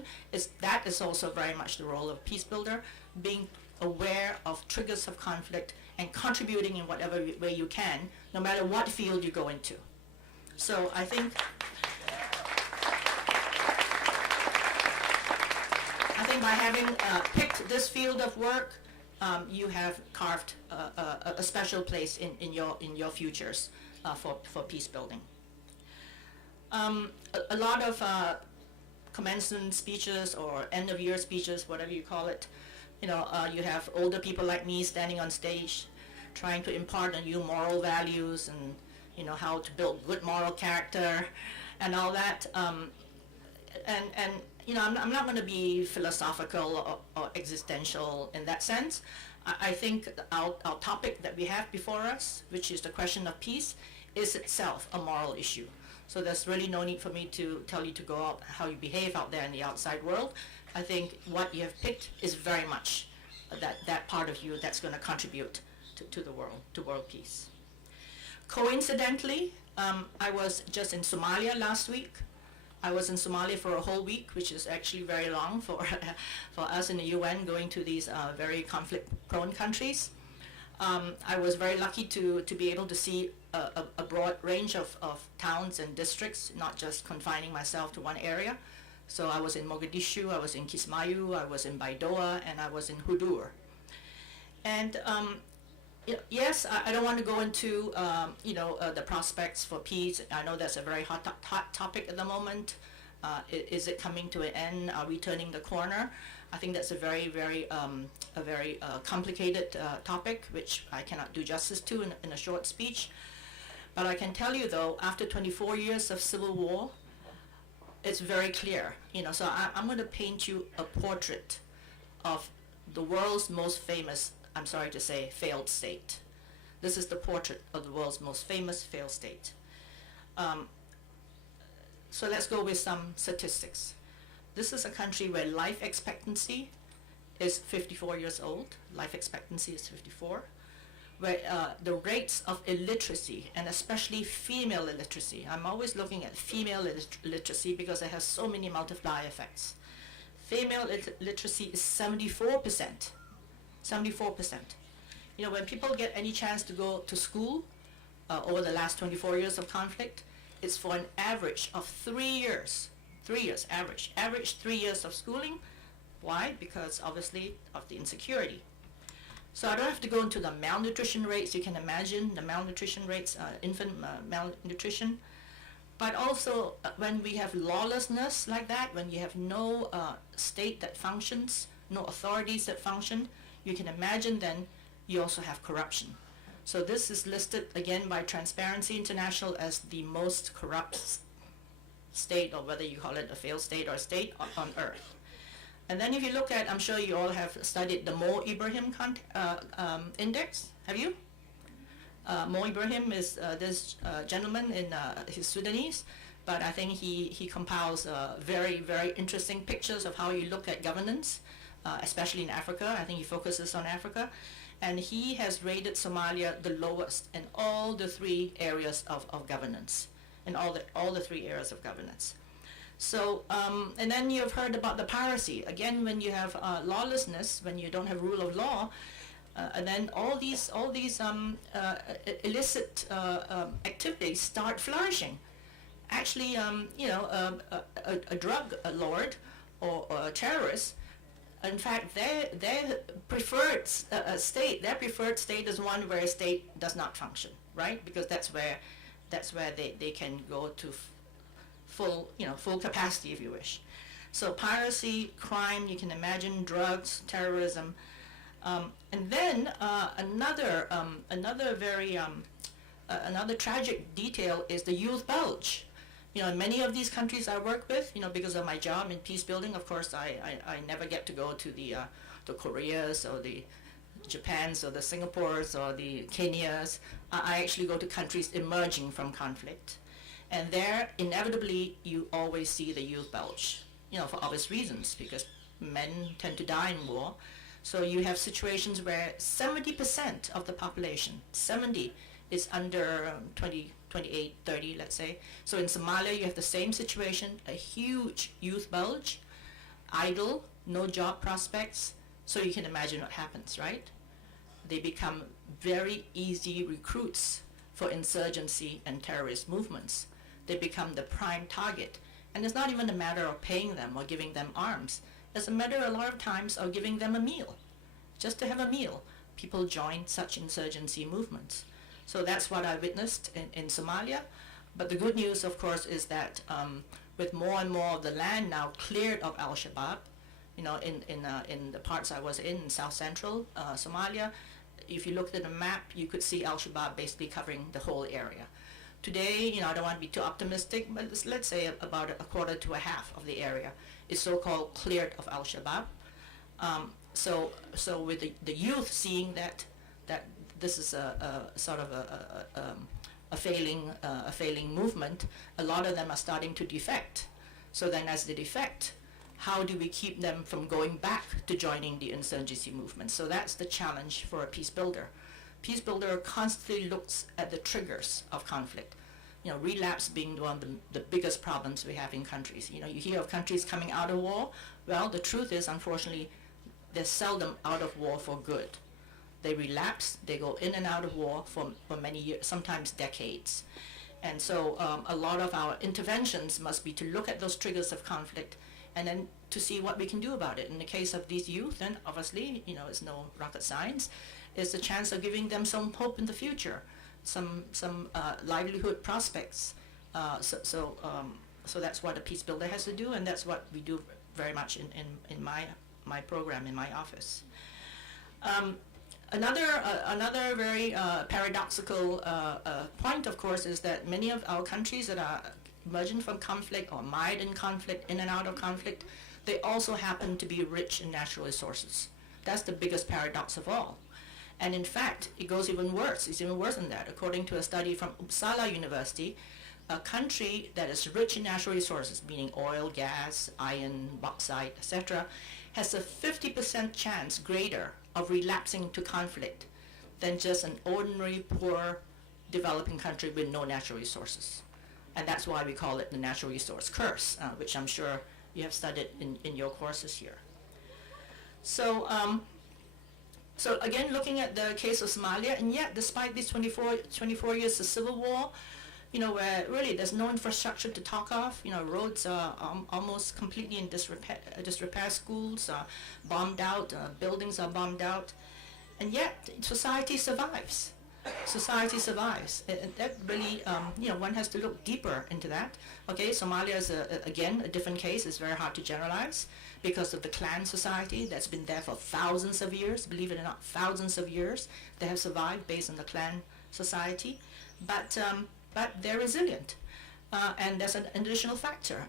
That is also very much the role of peace builder, being aware of triggers of conflict and contributing in whatever way you can, no matter what field you go into. So I think by having picked this field of work, you have carved a special place in your futures for peace building. A lot of commencement speeches or end of year speeches, whatever you call it, you have older people like me standing on stage, trying to impart on you moral values and how to build good moral character and all that. I'm not going to be philosophical or existential in that sense. I think our topic that we have before us, which is the question of peace, is itself a moral issue. So there's really no need for me to tell you to go out, how you behave out there in the outside world. I think what you have picked is very much that part of you that's going to contribute to the world, to world peace. Coincidentally, I was just in Somalia last week. I was in Somalia for a whole week, which is actually very long for us in the UN, going to these very conflict-prone countries. I was very lucky to be able to see a broad range of towns and districts, not just confining myself to one area. So I was in Mogadishu, I was in Kismayu, I was in Baidoa, and I was in Hudur. And yes, I don't want to go into the prospects for peace. I know that's a very hot topic at the moment. Is it coming to an end? Are we turning the corner? I think that's a very, very complicated topic, which I cannot do justice to in a short speech. But I can tell you, though, after 24 years of civil war, it's very clear. So I'm going to paint you a portrait of the world's most famous, I'm sorry to say, failed state. This is the portrait of the world's most famous failed state. So let's go with some statistics. This is a country where life expectancy is 54 years old. Life expectancy is 54. Where the rates of illiteracy, and especially female illiteracy, I'm always looking at female literacy because it has so many multiplier effects. Female literacy is 74%. 74%. When people get any chance to go to school over the last 24 years of conflict, it's for an average of 3 years. 3 years, average. Average 3 years of schooling. Why? Because obviously of the insecurity. So I don't have to go into the malnutrition rates. You can imagine the malnutrition rates, infant malnutrition. But also when we have lawlessness like that, when you have no state that functions, no authorities that function, you can imagine then you also have corruption. So this is listed again by Transparency International as the most corrupt state, or whether you call it a failed state or a state on earth. And then if you look at, I'm sure you all have studied the Mo Ibrahim index. Have you? Mo Ibrahim is this gentleman he's Sudanese, but I think he compiles very, very interesting pictures of how you look at governance, especially in Africa. I think he focuses on Africa. And he has rated Somalia the lowest in all the three areas of governance, in all the three areas of governance. So, and then you've heard about the piracy. Again, when you have lawlessness, when you don't have rule of law, and then all these illicit activities start flourishing. Actually, a drug lord or a terrorist, in fact, their preferred state is one where a state does not function, right? Because that's where they can go to full capacity, if you wish. So piracy, crime, you can imagine, drugs, terrorism, and then another tragic detail is the youth bulge. In many of these countries I work with, because of my job in peace building, of course, I never get to go to the Koreas or the Japans or the Singapores or the Kenyas. I actually go to countries emerging from conflict. And there, inevitably, you always see the youth bulge, for obvious reasons, because men tend to die in war. So you have situations where 70% of the population, 70, is under 28, 30, let's say. So in Somalia, you have the same situation, a huge youth bulge, idle, no job prospects. So you can imagine what happens, right? They become very easy recruits for insurgency and terrorist movements. They become the prime target. And it's not even a matter of paying them or giving them arms. It's a matter a lot of times of giving them a meal. Just to have a meal, people join such insurgency movements. So that's what I witnessed in Somalia. But the good news, of course, is that with more and more of the land now cleared of Al-Shabaab, in the parts I was in South Central Somalia, if you looked at the map, you could see Al-Shabaab basically covering the whole area. Today, I don't want to be too optimistic, but let's say about a quarter to a half of the area is so-called cleared of Al-Shabaab. So with the youth seeing that this is a sort of a failing movement, a lot of them are starting to defect. So then as they defect, how do we keep them from going back to joining the insurgency movement? So that's the challenge for a peace builder. Peace builder constantly looks at the triggers of conflict. Relapse being one of the biggest problems we have in countries. You hear of countries coming out of war. Well, the truth is, unfortunately, they're seldom out of war for good. They relapse, they go in and out of war for many years, sometimes decades. And so a lot of our interventions must be to look at those triggers of conflict and then to see what we can do about it. In the case of these youth, then obviously, it's no rocket science. It's a chance of giving them some hope in the future, some livelihood prospects. So that's what a peace builder has to do, and that's what we do very much in my program, in my office. Another very paradoxical point, of course, is that many of our countries that are emerging from conflict or mired in conflict, in and out of conflict, they also happen to be rich in natural resources. That's the biggest paradox of all. And in fact, it goes even worse. It's even worse than that. According to a study from Uppsala University, a country that is rich in natural resources, meaning oil, gas, iron, bauxite, etc., has a 50% chance greater of relapsing to conflict than just an ordinary, poor, developing country with no natural resources. And that's why we call it the natural resource curse, which I'm sure you have studied in your courses here. So again, looking at the case of Somalia, and yet despite these 24 years of civil war, where really there's no infrastructure to talk of, roads are almost completely in disrepair, schools are bombed out, buildings are bombed out, and yet society survives. Society survives. And that really, one has to look deeper into that. Okay, Somalia is, again, a different case. It's very hard to generalize because of the clan society that's been there for thousands of years, believe it or not, thousands of years. They have survived based on the clan society, but they're resilient. And there's an additional factor,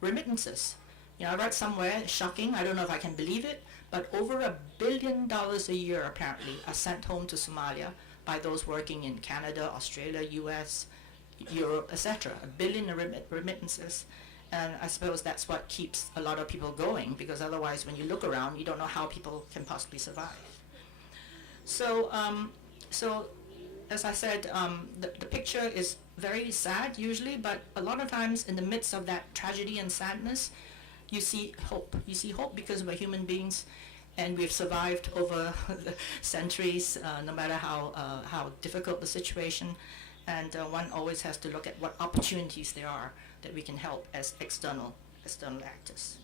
remittances. You know, I read somewhere, shocking, I don't know if I can believe it, but over $1 billion a year apparently are sent home to Somalia by those working in Canada, Australia, US, Europe, etc. $1 billion in remittances. And I suppose that's what keeps a lot of people going, because otherwise when you look around, you don't know how people can possibly survive. So, as I said, the picture is very sad usually, but a lot of times in the midst of that tragedy and sadness, you see hope. You see hope because we're human beings, and we've survived over the centuries, no matter how difficult the situation. And one always has to look at what opportunities there are that we can help as external actors.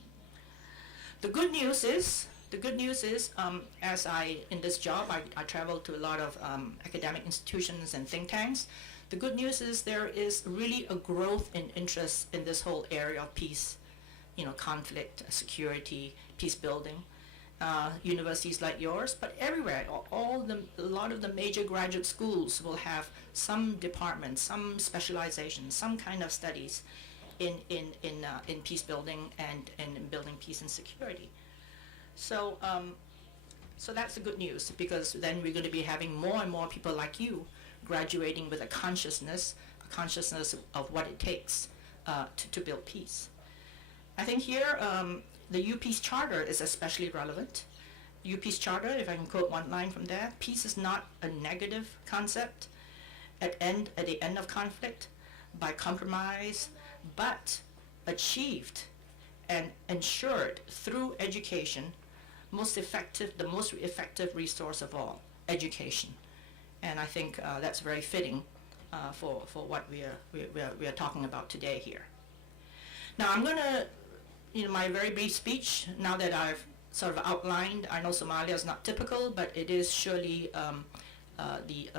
The good news is, as in this job, I travel to a lot of academic institutions and think tanks. The good news is there is really a growth in interest in this whole area of peace, you know, conflict, security, peace building. Universities like yours, but everywhere, a lot of the major graduate schools will have some department, some specialization, some kind of studies in peace building and in building peace and security. So that's the good news, because then we're going to be having more and more people like you graduating with a consciousness of what it takes to build peace. I think here the UPEACE Charter is especially relevant. UPEACE Charter, if I can quote one line from there, peace is not a negative concept at the end of conflict by compromise, but achieved and ensured through education, the most effective resource of all, education. And I think that's very fitting for what we are talking about today here. Now I'm going to, my very brief speech, now that I've sort of outlined, I know Somalia is not typical, but it is surely the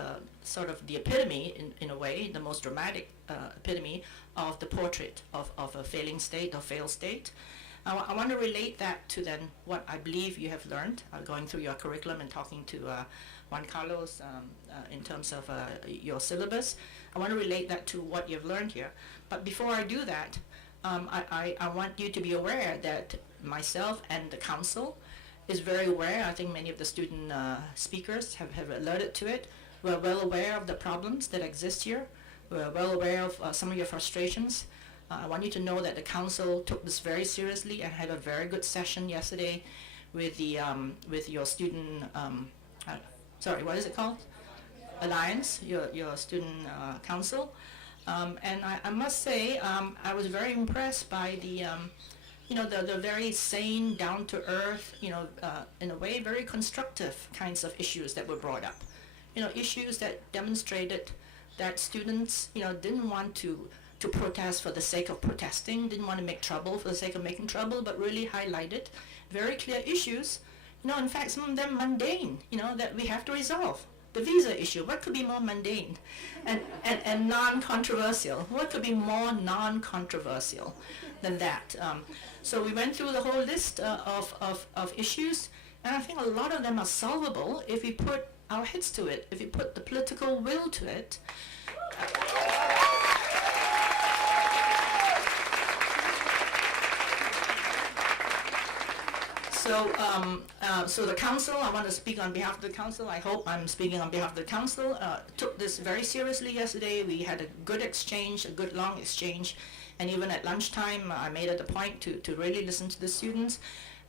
sort of the epitome, in a way, the most dramatic epitome of the portrait of a failing state or failed state. I want to relate that to then what I believe you have learned going through your curriculum and talking to Juan Carlos in terms of your syllabus. I want to relate that to what you've learned here. But before I do that, I want you to be aware that myself and the council is very aware. I think many of the student speakers have alerted to it. We're well aware of the problems that exist here. We're well aware of some of your frustrations. I want you to know that the council took this very seriously and had a very good session yesterday with the with your student sorry, what is it called? Alliance, your student council. And I must say, I was very impressed by the the very sane, down-to-earth, in a way, very constructive kinds of issues that were brought up. Issues that demonstrated that students, didn't want to protest for the sake of protesting, didn't want to make trouble for the sake of making trouble, but really highlighted very clear issues. In fact, some of them mundane, that we have to resolve. The visa issue, what could be more mundane and non-controversial? What could be more non-controversial than that? So we went through the whole list of issues, and I think a lot of them are solvable if we put our heads to it, if we put the political will to it. So the council, I want to speak on behalf of the council. I hope I'm speaking on behalf of the council. Took this very seriously yesterday. We had a good exchange, a good long exchange. And even at lunchtime, I made it a point to really listen to the students.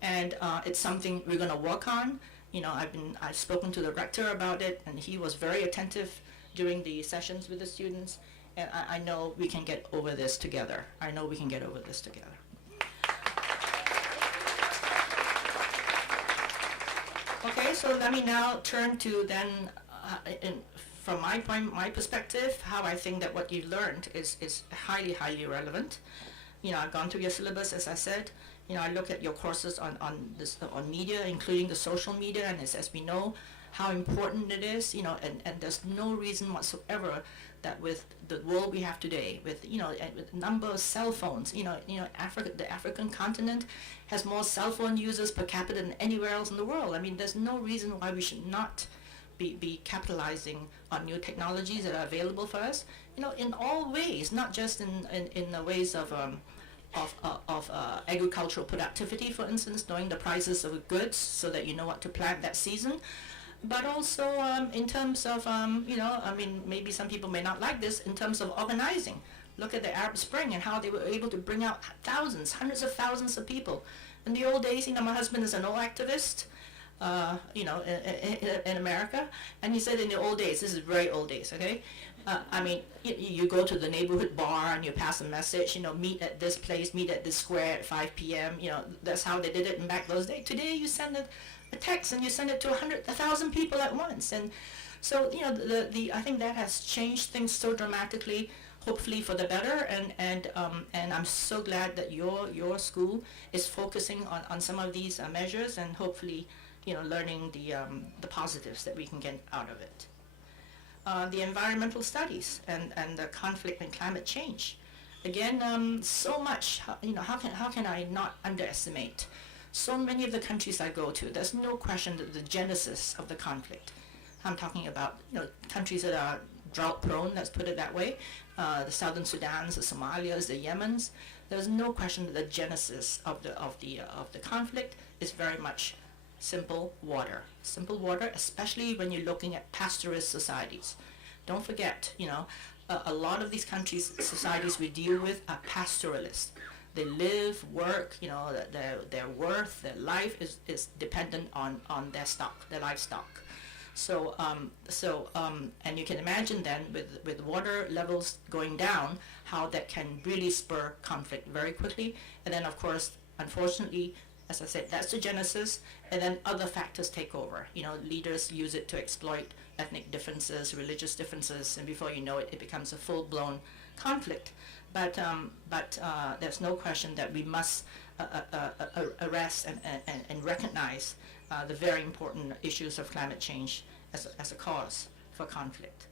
And it's something we're going to work on. I've spoken to the rector about it, and he was very attentive during the sessions with the students. And I know we can get over this together. Okay, so let me now turn to then, from my perspective, how I think that what you've learned is highly, highly relevant. I've gone through your syllabus, as I said. I look at your courses on media, including the social media, and as we know how important it is, and there's no reason whatsoever that with the world we have today, with with the number of cell phones, the African continent has more cell phone users per capita than anywhere else in the world. I mean, there's no reason why we should not be capitalizing on new technologies that are available for us, in all ways, not just in the ways of agricultural productivity, for instance, knowing the prices of goods so that you know what to plant that season, but also in terms of, maybe some people may not like this, in terms of organizing. Look at the Arab Spring and how they were able to bring out thousands, hundreds of thousands of people. In the old days, my husband is an oil activist, in America, and he said in the old days, this is very old days, okay? You go to the neighborhood bar and you pass a message, meet at this place, meet at this square at 5 p.m. That's how they did it in back those days. Today you send a text and you send it to 1,000 people at once. And so, I think that has changed things so dramatically, hopefully for the better. And I'm so glad that your school is focusing on some of these measures and hopefully, learning the positives that we can get out of it. The environmental studies and the conflict and climate change. Again, so much, how can I not underestimate? So many of the countries I go to, there's no question that the genesis of the conflict. I'm talking about, countries that are drought prone, let's put it that way, the Southern Sudans, the Somalias, the Yemens. There's no question that the genesis of the conflict is very much simple water. Simple water, especially when you're looking at pastoralist societies. Don't forget, a lot of these countries, societies we deal with are pastoralists. They live, work, their worth, their life is dependent on their stock, their livestock. So, and you can imagine then with water levels going down, how that can really spur conflict very quickly. And then, of course, unfortunately, as I said, that's the genesis, and then other factors take over. Leaders use it to exploit ethnic differences, religious differences, and before you know it, it becomes a full-blown conflict. But there's no question that we must arrest and recognize the very important issues of climate change as a cause for conflict.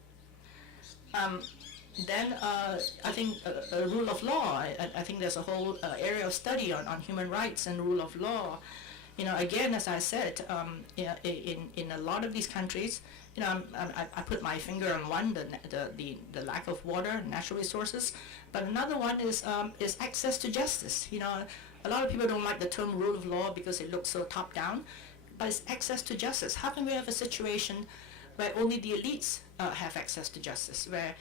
Then I think rule of law. I think there's a whole area of study on human rights and rule of law. Again, as I said, in a lot of these countries, I put my finger on one, the lack of water, natural resources, but another one is access to justice. A lot of people don't like the term rule of law because it looks so top down, but it's access to justice. How can we have a situation where only the elites have access to justice, where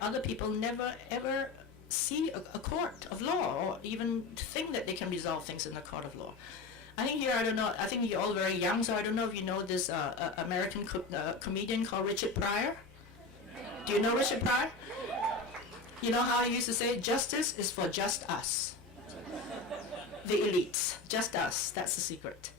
other people never ever see a court of law or even think that they can resolve things in a court of law? I think here, I don't know, I think you're all very young, so I don't know if you know this American comedian called Richard Pryor. Do you know Richard Pryor? You know how he used to say, justice is for just us. The elites, just us, that's the secret.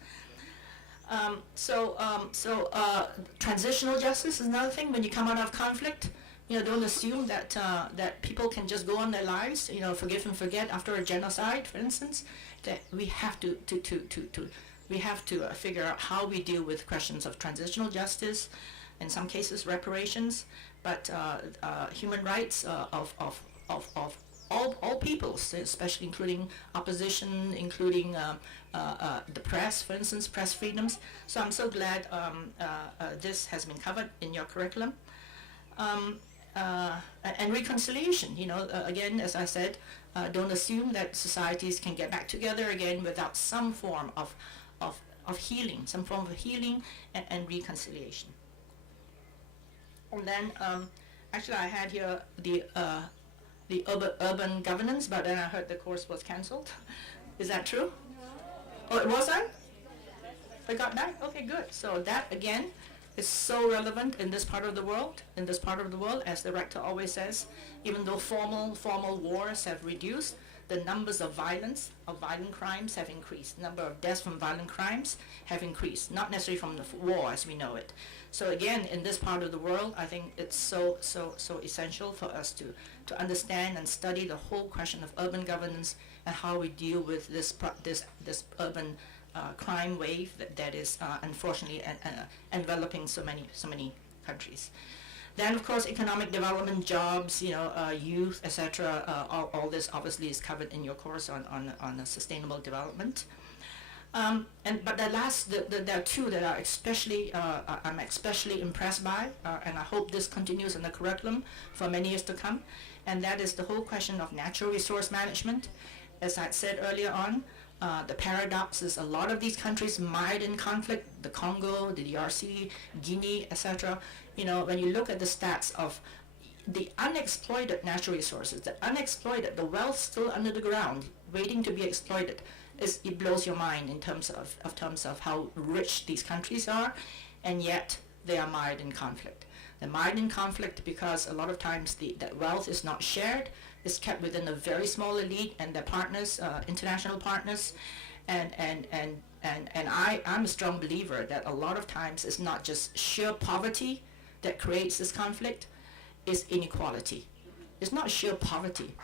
Transitional justice is another thing. When you come out of conflict, don't assume that that people can just go on their lives, forgive and forget after a genocide, for instance. That we have to figure out how we deal with questions of transitional justice, in some cases reparations, but human rights of all peoples, especially including opposition, including the press, for instance, press freedoms. So I'm so glad this has been covered in your curriculum. And reconciliation, again, as I said, don't assume that societies can get back together again without some form of healing, some form of healing and reconciliation. And then, actually, I had here the urban governance, but then I heard the course was cancelled. Is that true? Oh, it wasn't? I got back? Okay, good. So that, again, is so relevant in this part of the world. In this part of the world, as the rector always says, even though formal wars have reduced, the numbers of violent crimes have increased. Number of deaths from violent crimes have increased, not necessarily from the war as we know it. So again, in this part of the world, I think it's so essential for us to understand and study the whole question of urban governance and how we deal with this urban crime wave that is unfortunately enveloping so many countries. Then, of course, economic development, jobs, youth, etc. All this obviously is covered in your course on sustainable development. But there are two that are especially I'm especially impressed by, and I hope this continues in the curriculum for many years to come, and that is the whole question of natural resource management. As I said earlier on, the paradox is a lot of these countries mired in conflict, the Congo, the DRC, Guinea, etc. You know, when you look at the stats of the unexploited natural resources, the wealth still under the ground, waiting to be exploited, it blows your mind in terms of how rich these countries are, and yet they are mired in conflict. They're mired in conflict because a lot of times that wealth is not shared, it's kept within a very small elite and their partners, international partners, and I'm a strong believer that a lot of times it's not just sheer poverty that creates this conflict, it's inequality. It's not sheer poverty.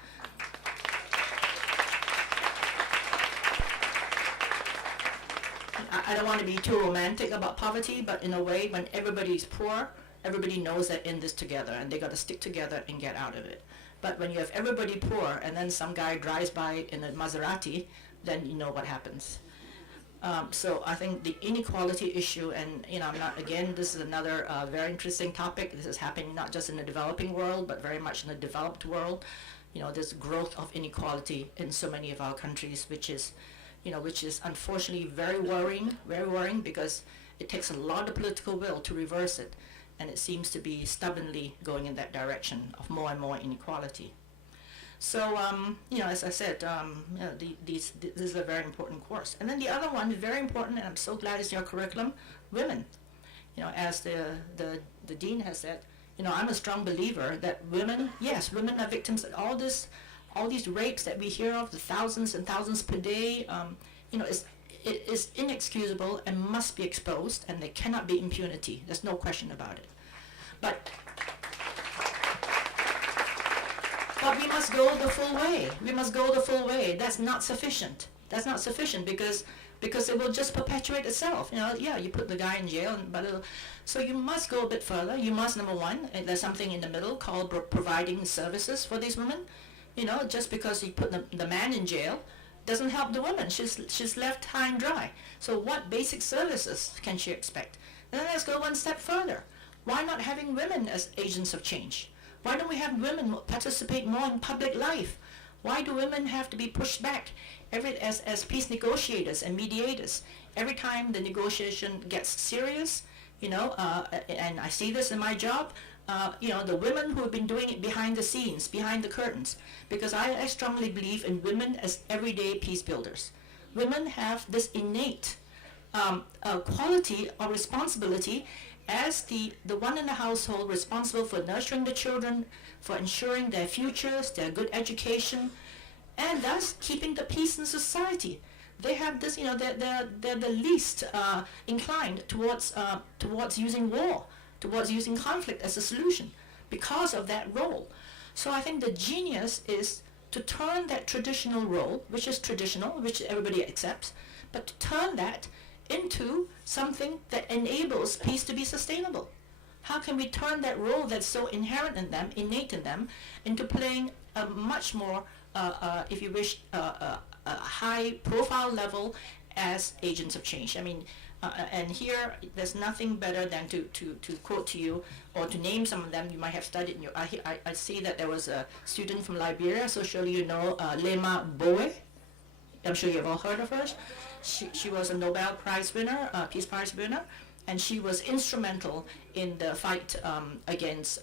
I don't want to be too romantic about poverty, but in a way, when everybody's poor, everybody knows they're in this together, and they got to stick together and get out of it. But when you have everybody poor, and then some guy drives by in a Maserati, then you know what happens. So I think the inequality issue, and I'm not, again, this is another very interesting topic. This is happening not just in the developing world, but very much in the developed world. There's growth of inequality in so many of our countries, which is unfortunately very worrying because it takes a lot of political will to reverse it, and it seems to be stubbornly going in that direction of more and more inequality. So, as I said, this is a very important course. And then the other one, very important, and I'm so glad it's in your curriculum, women. As the dean has said, I'm a strong believer that women are victims of all these rapes that we hear of, the thousands and thousands per day. It is inexcusable and must be exposed, and there cannot be impunity. There's no question about it. But we must go the full way. We must go the full way. That's not sufficient. That's not sufficient because it will just perpetuate itself. You put the guy in jail, so you must go a bit further. You must, number one, and there's something in the middle called providing services for these women. Just because you put the man in jail doesn't help the woman. She's left high and dry. So what basic services can she expect? And then let's go one step further. Why not having women as agents of change? Why don't we have women participate more in public life? Why do women have to be pushed back as peace negotiators and mediators? Every time the negotiation gets serious, and I see this in my job, the women who have been doing it behind the scenes, behind the curtains, because I strongly believe in women as everyday peace builders. Women have this innate quality or responsibility as the one in the household responsible for nurturing the children, for ensuring their futures, their good education, and thus keeping the peace in society. They have this, they're the least inclined towards using war, towards using conflict as a solution because of that role. So I think the genius is to turn that traditional role, which is traditional, which everybody accepts, but to turn that into something that enables peace to be sustainable. How can we turn that role that's so inherent in them, innate in them, into playing a much more, if you wish, a high profile level as agents of change? I mean, and here there's nothing better than to quote to you or to name some of them. You might have studied. I see that there was a student from Liberia, so surely you know Lema Bowe. I'm sure you've all heard of her. She was a Nobel Prize winner, Peace Prize winner, and she was instrumental in the fight against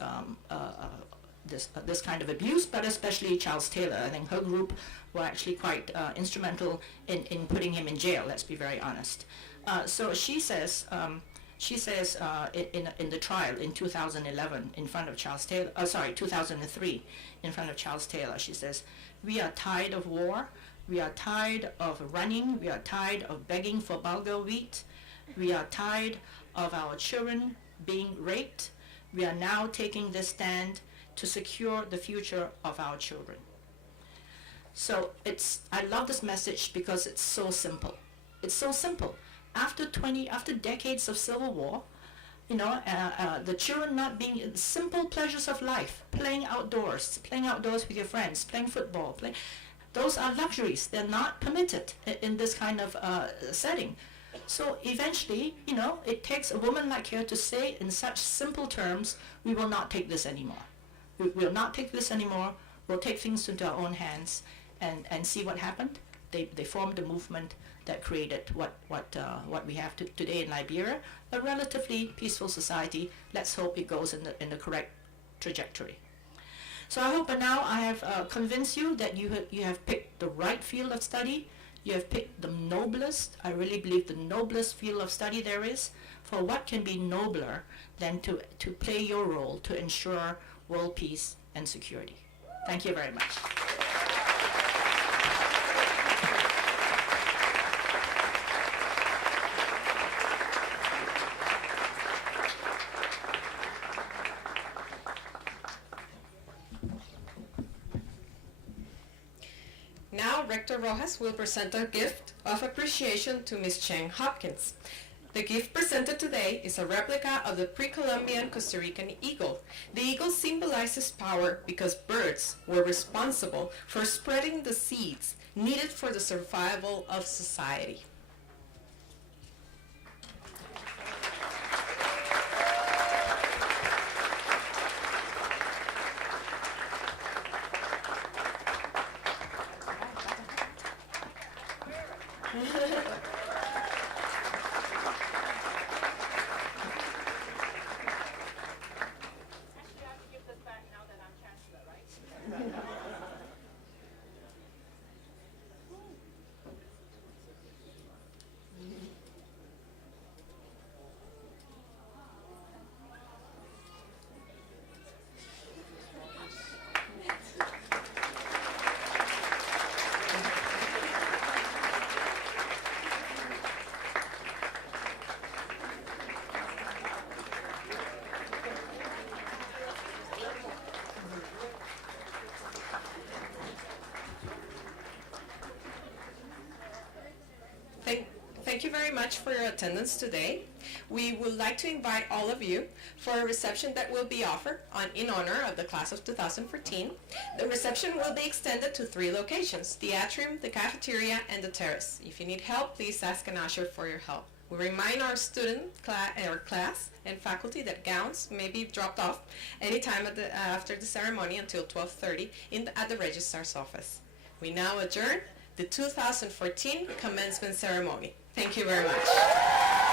this kind of abuse, but especially Charles Taylor. I think her group were actually quite instrumental in putting him in jail. Let's be very honest. So she says in the trial in 2011 in front of Charles Taylor, 2003 in front of Charles Taylor, she says, "We are tired of war. We are tired of running. We are tired of begging for bulgur wheat. We are tired of our children being raped. We are now taking this stand to secure the future of our children." So I love this message because it's so simple. It's so simple. After decades of civil war, the children not being simple pleasures of life, playing outdoors with your friends, playing football, Those are luxuries. They're not permitted in this kind of setting. So eventually, you know, it takes a woman like her to say in such simple terms, we will not take this anymore. We will not take this anymore. We'll take things into our own hands and see what happened. They formed a movement that created what we have today in Liberia, a relatively peaceful society. Let's hope it goes in the correct trajectory. So I hope by now I have convinced you that you have picked the right field of study. You have picked the noblest, I really believe the noblest field of study there is. For what can be nobler than to play your role to ensure world peace and security. Thank you very much. Now, Rector Rojas will present a gift of appreciation to Ms. Cheng Hopkins. The gift presented today is a replica of the pre-Columbian Costa Rican eagle. The eagle symbolizes power because birds were responsible for spreading the seeds needed for the survival of society. Thank you very much for your attendance today. We would like to invite all of you for a reception that will be offered in honor of the class of 2014. The reception will be extended to 3 locations: the atrium, the cafeteria, and the terrace. If you need help, please ask an usher for your help. We remind our class and faculty that gowns may be dropped off anytime after the ceremony until 12:30 at the registrar's office. We now adjourn the 2014 commencement ceremony. Thank you very much.